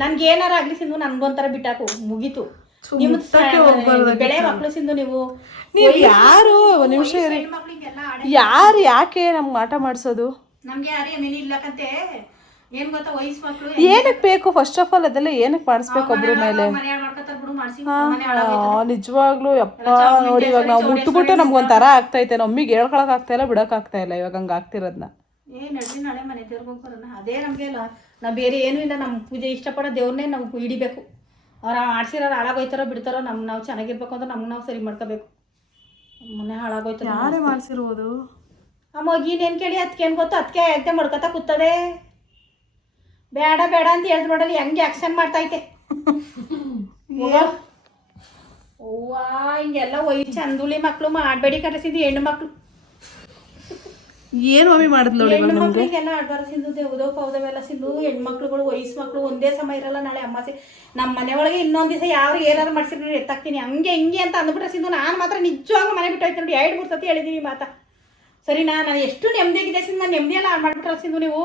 ನನ್ಗೆ ಏನಾರ ಆಗಲಿ ಸಿಂಧು ನನ್ಗೊಂಥರ ಬಿಟ್ಟಾಕು ಮುಗೀತು. ನಿಮ್ಮ ಬೆಳೆ ಮಕ್ಕಳು ಸಿಂಧು ನೀವು ಯಾರು ಒಂದು ನಿಮಿಷ ಯಾರು ಯಾಕೆ ನಮ್ಗೆ ಆಟ ಮಾಡಿಸೋದು? ನಮ್ಗೆ ಯಾರೇ ಮಿನಿ ಇಲ್ಲಕಂತೆ ಏನ್ ಗೊತ್ತಾ ವಯಸ್ಸು ಮಕ್ಕಳು ಏನಕ್ಕೆ ಬೇಕು? ಫಸ್ಟ್ ಆಫ್ ಆಲ್ ಅದೆಲ್ಲ ಏನಕ್ಕೆ ಮಾಡಿಸ್ಬೇಕು ಒಬ್ರ ಮೇಲೆ? ನಿಜವಾಗ್ಲೂ ಯಪ್ಪ ನೋಡಿ ಇವಾಗ ನಾವು ಮುಟ್ಬಿಟ್ಟು ನಮ್ಗೊಂಥರ ಆಗ್ತೈತೆ. ನಮ್ಮಿಗೆ ಹೇಳ್ಕೊಳಕ್ ಆಗ್ತಾ ಇಲ್ಲ, ಬಿಡಕ್ ಆಗ್ತಾ ಇಲ್ಲ ಇವಾಗ ಹಂಗ ಆಗ್ತಿರೋದ್ನ. ನಡ್ರಿ ನಾಳೆ ಮನೆ ದೇವ್ರಿಗೆ ಹೋಗ್ಬರೋಣ. ಅದೇ ನಮ್ಗೆ ಇಲ್ಲ, ನಾವು ಬೇರೆ ಏನೂ ಇಲ್ಲ. ನಮ್ಮ ಪೂಜೆ ಇಷ್ಟಪಡೋ ದೇವ್ರನ್ನೇ ನಾವು ಹಿಡಿಬೇಕು. ಅವ್ರು ಆಡ್ಸಿರೋರು ಹಾಳಾಗೋಯ್ತಾರೋ ಬಿಡ್ತಾರೋ ನಾವು ಚೆನ್ನಾಗಿರ್ಬೇಕು ಅಂದ್ರೆ ನಮ್ಗೆ ನಾವು ಸರಿ ಮಾಡ್ಕೋಬೇಕು. ಮನೆ ಹಾಳಾಗೋಯ್ತಾರ ಯಾರೇ ಮಾಡ್ಸಿರ್ಬೋದು. ಆ ಮಗಿನೇನು ಕೇಳಿ ಅದಕ್ಕೇನು ಗೊತ್ತು, ಅದಕ್ಕೆ ಯಾಕೆ ಮಡ್ಕೊತಾ ಕೂತದೆ. ಬೇಡ ಬೇಡ ಅಂತ ಹೇಳಿದ್ ನೋಡಲಿ ಹೆಂಗೆ ಆಕ್ಷನ್ ಮಾಡ್ತೈತೆ. ಅವ್ವ ಹಿಂಗೆಲ್ಲ ಒಯ್ದು ಚಂದುಳಿ ಮಕ್ಕಳು ಮಾಡಬೇಡಿ ಕರೆಸಿದ್ದು. ಹೆಣ್ಣು ಮಕ್ಕಳು ಏನು ಮಮ್ಮಿ ಮಾಡಿದ್ಲು? ಹೆಣ್ಣು ಮಕ್ಕಳಿಗೆಲ್ಲ ಆಡ್ಬಾರ ಸಿಂಧು. ದೇವ್ದೋ ಪೌದವೆಲ್ಲ ಸಿಂಧು. ಹೆಣ್ಮಕ್ಳುಗಳು ವಯಸ್ಸು ಮಕ್ಕಳು ಒಂದೇ ಸಮಯ ಇರಲ್ಲ. ನಾಳೆ ಅಮ್ಮಾಸೆ ನಮ್ಮ ಮನೆ ಒಳಗೆ ಇನ್ನೊಂದು ದಿವಸ ಯಾರು ಏನಾರು ಮಾಡ್ಸಿದ್ರು ಎತ್ತಾಕ್ತೀನಿ ಹಂಗೆ ಹಿಂಗೆ ಅಂತ ಅಂದ್ಬಿಟ್ರೆ ಸಿಂಧು. ನಾನು ಮಾತ್ರ ನಿಜವಾಗ್ಲೂ ಮನೆ ಬಿಟ್ಟು ಹೋಯ್ತು ನೋಡಿ. 2-3 ಸತಿ ಹೇಳಿದೀನಿ ಮಾತಾ. ಸರಿನಾ? ನಾನು ಎಷ್ಟು ನೆಮ್ಮದಿಯಾಗಿದೆ ಸಿಂಧು. ನಾನು ನೆಮ್ಮದಿ ಎಲ್ಲ ಮಾಡ್ಬಿಟ್ರಲ್ಲ ಸಿಂಧು ನೀವು.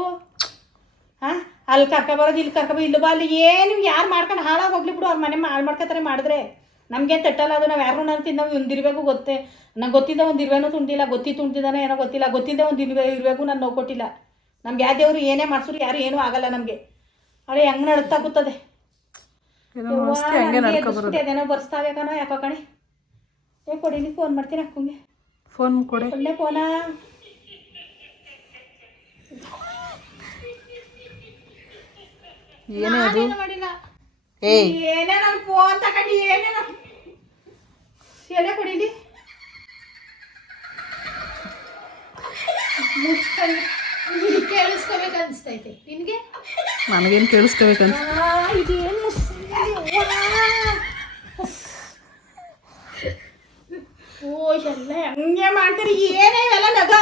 ಹಾಂ ಅಲ್ಲಿ ಕರ್ಕೊಬರೋದು ಇಲ್ಲಿ ಕರ್ಕೊಬೋ ಇಲ್ಲಿ ಬಾ ಅಲ್ಲಿ ಏನು ಯಾರು ಮಾಡ್ಕೊಂಡು ಹಾಳಾಗಿ ಹೋಗ್ಲಿ ಬಿಡು. ಅವ್ರ ಮನೆ ಹಾಳು ಮಾಡ್ಕೊತಾರೆ ಮಾಡಿದ್ರೆ ನಮಗೆ ತಟ್ಟಲ್ಲ. ಅದು ನಾವು ಯಾರು ನಾನು ತಿಂದ ಒಂದಿರಬೇಕು ಗೊತ್ತೇ. ನಂಗೆ ಗೊತ್ತಿದ್ದ ಒಂದು ಇರುವೆನೂ ತುಂಡಿಲ್ಲ, ತುಂಟಿದಾನೆ ಏನೋ ಗೊತ್ತಿಲ್ಲ. ಗೊತ್ತಿದ್ದ ಒಂದು ಇರಬೇಕು ನಾನು ನೋವು ಕೊಟ್ಟಿಲ್ಲ. ನಮ್ಗೆ ಯಾವ ದೇವರು ಏನೇ ಮಾಡಿಸಿದ್ರು ಯಾರು ಏನೂ ಆಗಲ್ಲ ನಮಗೆ. ಅವಳು ಹೆಂಗೆ ನಡುತ್ತಾ ಕೂತದೆ. ಅದೇನೋ ಬರ್ಸ್ತಾಬೇಕನೋ ಯಾಕೋ ಕಣೆ. ಕೊಡಿಲಿ ಫೋನ್ ಮಾಡ್ತೀನಿ ಅಕ್ಕಂಗೆ. ಫೋನ್ ಕೊಡಿ. ಒಳ್ಳೆ ಫೋನಾ? ಏನೇ ಅದು? ಮಾಡಿಲ್ಲ ಏಯ್ ಏನೇ ನನ್ನ ಫೋನ್ ತಗೊಂಡು ಏನೇ ಎಲೆ ಕೊಡಿಲಿ. ಕೇಳಿಸ್ಕೋಬೇಕು ಅನಿಸ್ತೈತೆ ನಿನಗೆ? ನನಗೇನು ಕೇಳಿಸ್ಕೋಬೇಕಂತ ಇದೇನು ಓ ಎಲ್ಲ ಹಂಗೆ ಮಾಡ್ತಾರೆ. ಏನೇ ಇವೆಲ್ಲ ನಗ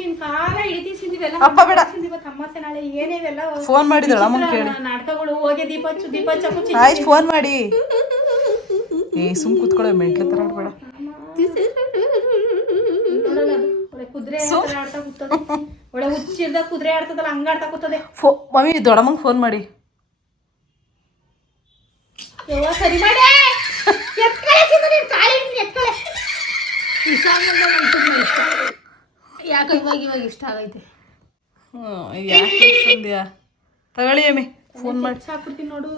ನಿನ್ ಕಾಲ ಹಿಡಿತೀಸಿದಿವೆಲ್ಲ ತಮ್ಮಸೆ ನಾಳೆ ಏನೇ ಇವೆಲ್ಲ. ಫೋನ್ ಮಾಡಿದಳ ಅಮ್ಮ ಕೇಳಿ. ನಾಟಕಗಳು ಹೋಗಿ ದೀಪ ಹಚ್ಚು ಆಯ್ತು ಫೋನ್ ಮಾಡಿ. ಸುಮ್ ಕೂತ್ಕೊಳ್ಳೋ ಮೆಂಟ್ಲ ತರ ಆಡ್ಬೇಡ. ಕುದುರೆ ಆಡ್ತಾ ಕೂತದೆ. ಒಳ್ಳೆ ಹುಚ್ಚಿರ್ದ ಕುದುರೆ ಆಡ್ತದಲ್ಲ ಹಂಗ ಆಡ್ತಾ ಕೂತದೆ. ಮಮ್ಮಿ ದೊಡ್ಡಮ್ಮಂಗೆ ಫೋನ್ ಮಾಡಿ. ಸರಿ ಮಾಡಿ ಯಾಕೆ ಇವಾಗ ಇಷ್ಟ ಆಗೈತೆ. ಸಂಧ್ಯಾ ತಗೊಳ್ಳಿ ಅಮ್ಮಿ ಫೋನ್ ಮಾಡಿ ಸಾಕ್ಬಿಡ್ತೀನಿ ನೋಡು.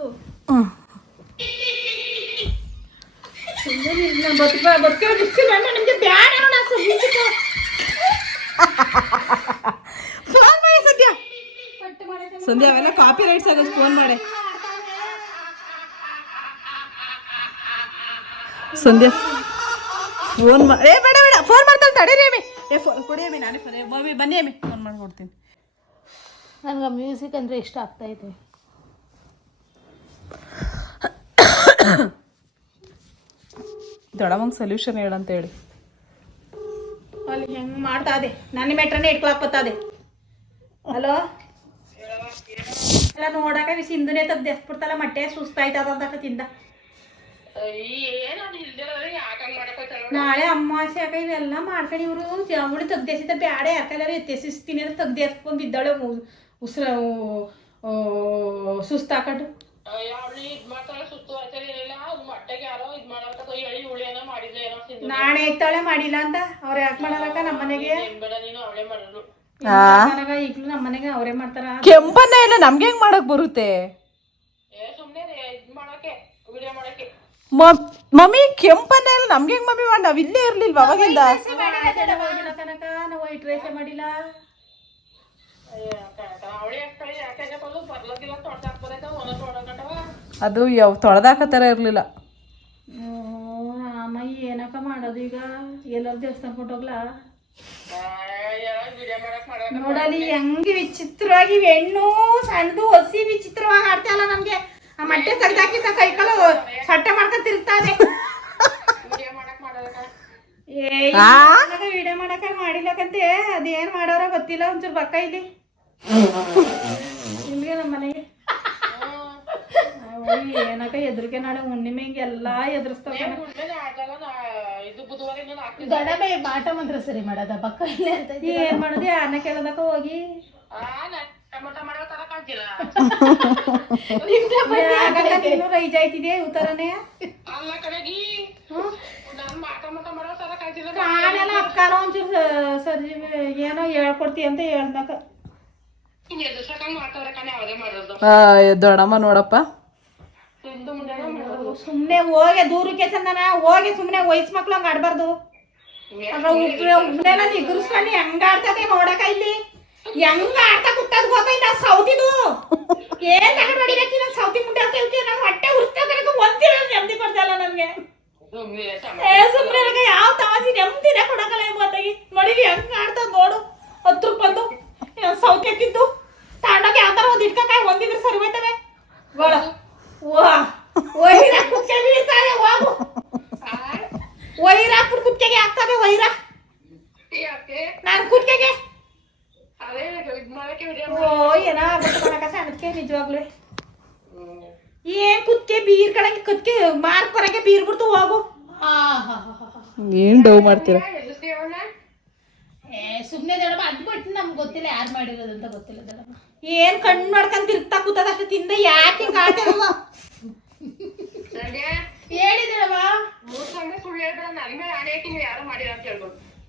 ಫೋನ್ ಮಾಡಿ ಸಂಧ್ಯಾ. ಸಂಧ್ಯಾ ಅವೆಲ್ಲ ಕಾಪಿ ರೈಟ್ಸ್ ಆಗೋದು. ಫೋನ್ ಮಾಡಿ ಸಂಧ್ಯಾ. ಫೋನ್ ಮಾಡಿ. ಬೇಡ ಬೇಡ ಫೋನ್ ಮಾಡ್ತಾಳೆ ತಡೀರಿ ಅಮ್ಮಿ. ಫೋನ್ ಕೊಡಿ ಅಮ್ಮಿ, ನಾನೇ ಫೋನ್. ಮಮ್ಮಿ ಬನ್ನಿ ಅಮ್ಮಿ ಫೋನ್ ಮಾಡಿಕೊಡ್ತೀನಿ. ನನಗೆ ಮ್ಯೂಸಿಕ್ ಅಂದರೆ ಇಷ್ಟ ಆಗ್ತೈತೆ. ದೊಡ್ಡಮ್ಮಂಗೆ ಸೊಲ್ಯೂಷನ್ ಹೇಳಂತ ಹೇಳಿ. ಅಲ್ಲಿ ಹೆಂಗೆ ಮಾಡ್ತಾ ಇದೆ ನನ್ನ ಮೆಟ್ರನ್ನೇ ಇಟ್ಕೊಳಕ್ ಬರ್ತದೆ. ಹಲೋ ಎಲ್ಲ ನೋಡಕ ಸಿಂಧುನೇ ತೆಗ್ದು ಎಸ್ಬಿಡ್ತಲ್ಲ ಮಟ್ಟೆ ಸುಸ್ತಾಯ್ತದ ತಿಂದ. ನಾಳೆ ಅಮಾವಾಸ್ಯೆ ಯಾಕ ಇವೆಲ್ಲ ಮಾಡ್ಕೊಂಡು ಇವರು ಜಾಮೂಡಿ ತೆಗ್ದೇಸಿದ ಬ್ಯಾಡೆ ಯಾಕೆಲ್ಲರೂ ಎತ್ತೆಸಿಸ್ತೀನಿ ಅಂತ ತೆಗ್ದು ಎತ್ಕೊಂಡು ಬಿದ್ದಾಳೆ ಉಸಿರ ಸುಸ್ತಾಕೊಂಡು. ನಾಳೆ ಎತ್ತಾಳೆ ಮಾಡಿಲ್ಲ ಅಂತ ಅವ್ರು ಯಾಕೆ ಮಾಡಲಕ್ಕ ನಮ್ಮನೆಗೆ? ಈಗಲೂ ನಮ್ಮನೆಗೆ ಅವರೇ ಮಾಡ್ತಾರ. ಕೆಂಪನ್ನ ಎಲ್ಲ ನಮ್ಗೆ ಹೆಂಗ್ ಮಾಡಕ್ ಬರುತ್ತೆ ಮಮ್ಮಿ? ಕೆಂಪನ್ನ ಎಲ್ಲ ನಮ್ಗೆ ಹೆಂಗ್ ಮಮ್ಮಿ ಮಾಡಿ? ನಾವ್ ಇಲ್ಲೇ ಇರ್ಲಿಲ್ವಾ ಅವಾಗಿಂದ? ನಾವು ವೈಟ್ ರೈಸೇ ಮಾಡಿಲ್ಲ. ಅದು ಯಾವ ತೊಳೆದಾಕತರ ಇರ್ಲಿಲ್ಲ. ಅಮ್ಮ ಏನಕ್ಕ ಮಾಡೋದು ಈಗ? ಎಲ್ಲರೂ ದೇವಸ್ಥಾನ ಕೊಟ್ಟೋಗ್ಲಾ? ನೋಡಲಿ ಹೆಂಗೆ ವಿಚಿತ್ರವಾಗಿ ಹೆಣ್ಣು ಸಣ್ಣದು ಹಸಿ ವಿಚಿತ್ರವಾಗಿ ಆಡ್ತಾ ಇಲ್ಲ. ನಮ್ಗೆ ಆ ಮಟ್ಟೆ ತೆಗ್ದಾಕಿದ್ದ ಕೈಕಾಲು ಸಟ್ಟೆ ಮಾಡ್ಕೊಂಡ್ ತಿರುಗ್ತಾನೆ. ವಿಡಿಯೋ ಮಾಡಕ ಮಾಡಿಲ್ಲಕಂತೆ ಅದೇನ್ ಮಾಡೋರ ಗೊತ್ತಿಲ್ಲ. ಒಂಚೂರು ಬಕ್ಕ ಇಲ್ಲಿ ಇಲ್ಲಿಗೆ ನಮ್ಮ ಮನೆಗೆ ಏನಕ್ಕ ಎದುರಿಗೆ ನಾಳೆ ಹುಣ್ಣಿಮೆ ಹಿಂಗೆಲ್ಲಾ ಎದುರಿಸ್ತಾವ ದಡಬೆ ಮಾಟ ಮಂತ್ರ ಸರಿ ಮಾಡೋದ ಪಕ್ಕ ಏನ್ ಮಾಡೋದು ಅನ್ನ ಕೇಳದಕ್ಕ ಹೋಗಿ ರೈಜ್ ಆಯ್ತಿದೆ ಉತ್ತರನೇ ಕಾಣೆಲ್ಲ ಅಕ್ಕಾರ ಒಂಚೂರು ಸರ್ಜಿ ಏನೋ ಹೇಳ್ಕೊಡ್ತಿ ಅಂತ ಹೇಳ್ದಕ್ಕ ದೊಡ್ಡಮ್ಮ ನೋಡಪ್ಪ ಸುಮ್ನೆ ಹೋಗಿ ದೂರಕ್ಕೆ ಚಂದನ ಹೋಗಿ ಸುಮ್ನೆ ವಯಸ್ಸು ಮಕ್ಳು ಹಂಗ ಆಡ್ಬಾರ್ದು ಉಪ್ನೆಲ್ಲ ನಿಗರ್ಸ್ಕೊಂಡು ಹೆಂಗ ಆಡ್ತದೆ ನೋಡಕ ಇಲ್ಲಿ ಹೆಂಗ ಆಡ್ತಾ ಕುಟ್ಟದ್ ಗೊತ್ತೈತ ಸೌತಿದು ಏನ್ ತಗೊಂಡ್ ಹೊಡಿಬೇಕು ನಾನು ಸೌತಿ ಮುಂಡೆ ಹಾಕಿ ನಾನು ಹೊಟ್ಟೆ ಉರ್ಸ್ತಾ ಒಂದಿನ ನೆಮ್ಮದಿ ಕೊಡ್ತಲ್ಲ ನಮ್ಗೆ ಸುಮ್ನೆ ಯಾವ ತಮಾಸಿ ನೆಮ್ಮದಿನೇ ಕೊಡಕಲ್ಲ ಗೊತ್ತಾಗಿ ನೋಡಿಲಿ ಹೆಂಗ ಆಡ್ತದ ನೋಡು 10 ಬಂದು ಸೌತಿ ಎತ್ತಿದ್ದು ತಾಂಡೋಕೆ ಯಾವ ತರ ಒಂದ್ ಇಟ್ಕಾಯಿ ಒಂದಿದ್ರೆ ಸರಿ ಹೋಯ್ತವೆ ಗೋಳ ವೈರಾ ಕುತ್ತಿಗೆ ಬೀಳ್ತಾರೆ ಹೋಗು ವೈರಾ ಕುತ್ತಿಗೆಗೆ ಹಾಕ್ತವೆ ವೈರಾ ನಾನು ಕುತ್ತಿಗೆಗೆ ಓ ಏನೋ ಬಟ್ಟಕ ಸಣ್ಣಕ್ಕೆ ನಿಜವಾಗ್ಲೂ ಏನ್ ಕುತ್ತಿಗೆ ಬೀರ್ ಕಡೆಗೆ ಕುತ್ತಿಗೆ ಮಾರ್ಕ್ ಬರಕ್ಕೆ ಬೀರ್ ಬಿಡ್ತು ಹೋಗು ಏನ್ ಡೌ ಮಾಡ್ತೀರಾ ಸುಮ್ನೆ ದೊಡ್ಡಮ್ಮ ಅದ್ ಬಿಟ್ಟು ನಮ್ಗೆ ಗೊತ್ತಿಲ್ಲ ಯಾರು ಮಾಡಿರೋದು ಅಂತ ಗೊತ್ತಿಲ್ಲ ದೊಡ್ಡಮ್ಮ ಏನ್ ಕಣ್ಣು ಮಾಡ್ಕೊಂಡ್ ತಿರ್ಗ್ತಾ ಕೂತದ ಅಷ್ಟು ತಿಂದ ಯಾಕೆ ಹಿಂಗ ಆಡ್ತಿರಲ್ಲ ಹೇಳಿ ದೊಡ್ಡಮ್ಮ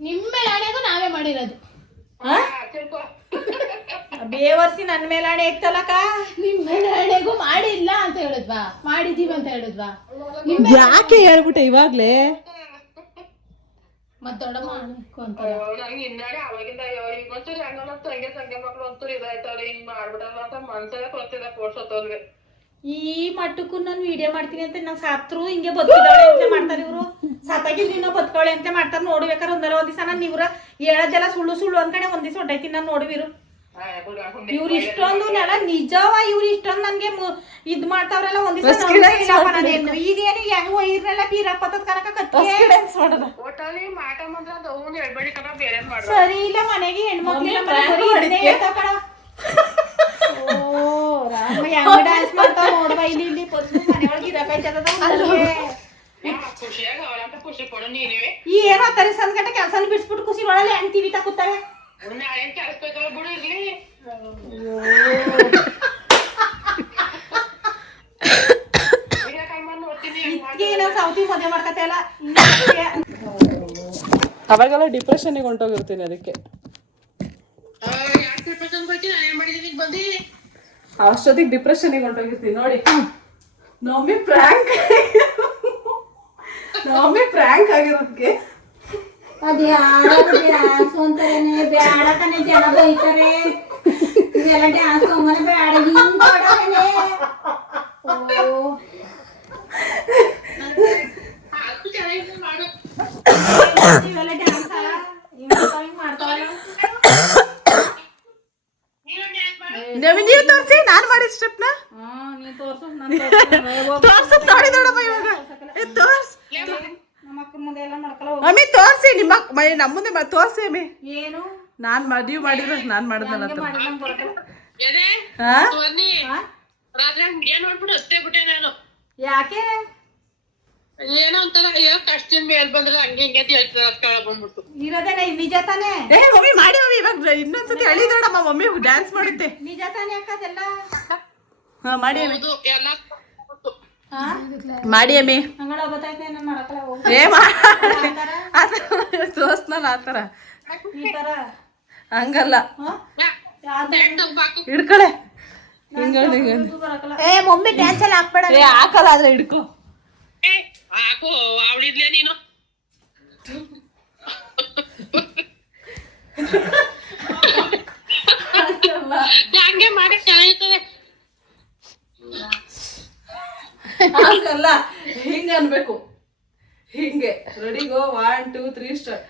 ನಿಮ್ಮ ಮೇಲೆ ಆಣೆಗೂ ನಾವೇ ಮಾಡಿರೋದು ಬೇವರ್ಸಿ ನನ್ನ ಮೇಲೆ ಆಣೆ ಇರ್ತಲ್ಲಕ್ಕ ನಿಮ್ಮ ಮೇಲೆ ಆಣೆಗೂ ಮಾಡಿಲ್ಲ ಅಂತ ಹೇಳಿದ್ವಾ ಮಾಡಿದೀವಿ ಅಂತ ಹೇಳಿದ್ವಾ ಯಾಕೆ ಹೇಳ್ಬಿಟ್ಟೆ ಇವಾಗ್ಲೇ ಮತ್ ದೊಡ್ಡಮ್ಮ ನಂಗೆ ಇನ್ನಾಡಿ ಅವಾಗಿಂದ ಇನ್ನೊಂಚೂರು ಹೆಂಗ ಸಂಖ್ಯೆ ಮಕ್ಳು ಒಂಚೂರು ಇದಾಯ್ತವ್ರಿ ಹಿಂಗ್ ಮಾಡ್ಬಿಟ್ರಲ್ಲ ಅಂತ ಮನ್ಸಲ್ಲೇ ಕೊಡ್ತಿದ್ದ ಕೋರ್ಸತ್ತವ್ರಿಗೆ ಈ ಮಟ್ಟಕ್ಕೂ ನಾನು ವಿಡಿಯೋ ಮಾಡ್ತೀನಿ ಅಂತ ನಂಗೆ ಸಾತ್ರು ಹಿಂಗೆ ಬದುಕಿದಾಳೆ ಅಂತ ಮಾಡ್ತಾರೆ ಇವರು ಸಾತಾಗಿದ್ದು ಇನ್ನೂ ಬದುಕವಳೆ ಅಂತ ಮಾಡ್ತಾರೆ ನೋಡ್ಬೇಕಾರೆ ಒಂದಲ್ಲ ಒಂದ್ ದಿವಸ ನಾನು ಇವ್ರ ಹೇಳೋದೆಲ್ಲ ಸುಳ್ಳು ಸುಳ್ಳು ಅನ್ಕಡೆ ಒಂದ್ ದಿವಸ ಹೊಟ್ಟೈತೀನಿ ನಾನು ನೋಡುವಿರು ಇವ್ರು ಇಷ್ಟೊಂದು ನೆಲ ನಿಜವ ಇವ್ರು ಇಷ್ಟೊಂದು ನನ್ಗೆ ಇದ್ ಮಾಡ್ತಾವ್ರಲ್ಲ ಒಂದ್ ದಿವಸ ಇದೇನು ಹೆಂಗ್ ಇರ್ನೆಲ್ಲ ಬೀರಪ್ಪತ್ತದ ಕನಕ ಸರಿ ಇಲ್ಲ ಮನೆಗೆ ಹೆಣ್ಮಕ್ಳು ಡ್ಯಾನ್ಸ್ ಮಾಡ್ತಾವ ನೋಡುವ ಇಲ್ಲಿ ಇಲ್ಲಿ ಮನೆಯೊಳಗೆ ಏನೋ ತರ ಸಂದ್ಗಂಟ ಕೆಲಸ ಬಿಡಿಸ್ಬಿಟ್ಟು ಖುಷಿ ಒಳಗೆ ಹೆಂಗ್ ಟಿವಿ ತಕೂತಾವೆ ಸೌತಿ ಮದುವೆ ಮಾಡ್ಕತ್ತಲ್ಲ ಅವಾಗೆಲ್ಲ ಡಿಪ್ರೆಷನ್ಗೆ ಹೊಂಟೋಗಿರ್ತೀನಿ ಅದಕ್ಕೆ ಅಷ್ಟೊತ್ತಿಗೆ ಡಿಪ್ರೆಷನ್ಗೆ ಹೊಂಟೋಗಿರ್ತೀನಿ ನೋಡಿ ನಮ್ಮಿ ಪ್ರ್ಯಾಂಕ್ ಆಗಿರೋದಕ್ಕೆ ಡ್ಯಾನ್ಸ್ ಅಂತಾರೇನೆ ಬ್ಯಾಡ ಕನೆ ಜನ ಬೈತಾರೆ ಇವೆಲ್ಲ ಡ್ಯಾನ್ಸ್ ಹೋಗೋಣ ಬ್ಯಾಡ ಇವೆಲ್ಲ ಡ್ಯಾನ್ಸ್ ಮಾಡ್ತಾವಲ್ಲ ನೀವು ತೋರಿಸಿ ನಾನು ಮಾಡಿದ ಸ್ಟೆಪ್ನ ನೀ ತೋರ್ಸು ನೋಡಿ ನೋಡಮ್ಮ ಇವಾಗ ತೋರ್ಸ್ ಮುಂದೆ ಎಲ್ಲ ಮಾಡ್ಕೊಳ್ಳೋ ಮಮ್ಮಿ ತೋರ್ಸಿ ನಿಮ್ಮ ನಮ್ಮ ಮುಂದೆ ತೋರ್ಸಿ ಅಮ್ಮಿ ಏನು ನಾನ್ ನೀವು ಮಾಡಿದ್ರ ನಾನ್ ಮಾಡಿದ್ನಲ್ಲ ನೋಡ್ಬಿಟ್ಟು ಅಷ್ಟೇ ಬಿಟ್ಟೆ ನಾನು ಯಾಕೆ ಏನೋ ಒಂಥರ ಅಯ್ಯೋ ಕಷ್ಟದಿಂದ ಮೇಲ್ ಬಂದ್ರೆ ಹಂಗೆ ಹಿಂಗೆ ಹೇಳ್ತಾರೆ ಬಂದ್ಬಿಟ್ಟು ಇರೋದೇನೆ ನಿಜ ತಾನೇ ಮಮ್ಮಿ ಮಾಡಿ ಮಮ್ಮಿ ಇವಾಗ ಇನ್ನೊಂದ್ಸತಿ ಹೇಳಿ ನೋಡಮ್ಮ ಮಮ್ಮಿ ಡ್ಯಾನ್ಸ್ ಮಾಡಿದ್ದೆ ನಿಜ ತಾನೇ ಅಕ್ಕದೆಲ್ಲ ಮಾಡಿ ಎಲ್ಲ ಮಾಡಿ ಅಮ್ಮಿ ಹಂಗಳ ಗೊತ್ತಾಯ್ತು ನಾನು ಮಾಡಕ್ಕಲ್ಲ ತೋರ್ಸ್ನಲ್ಲ ಆತರ ಈ ತರ ಹಂಗಲ್ಲ ಹಿಡ್ಕಳೆ ಏ ಮಮ್ಮಿ ಡ್ಯಾನ್ಸ್ ಎಲ್ಲ ಹಾಕ್ಬೇಡ ಹಾಕಲ್ಲ ಆದ್ರೆ ಹಿಡ್ಕೊ ಹಾಕು ಅವಳಿದ್ಲೇ ನೀನು ಹಂಗೆ ಮಾಡಿ ಚೆನ್ನಾಗಿರ್ತದೆ ಹಂಗಲ್ಲ ಹಿಂಗ ಅನ್ಬೇಕು ಹಿಂಗೆ ರೆಡಿಗೋ 1 2 3 ಸ್ಟಾರ್ಟ್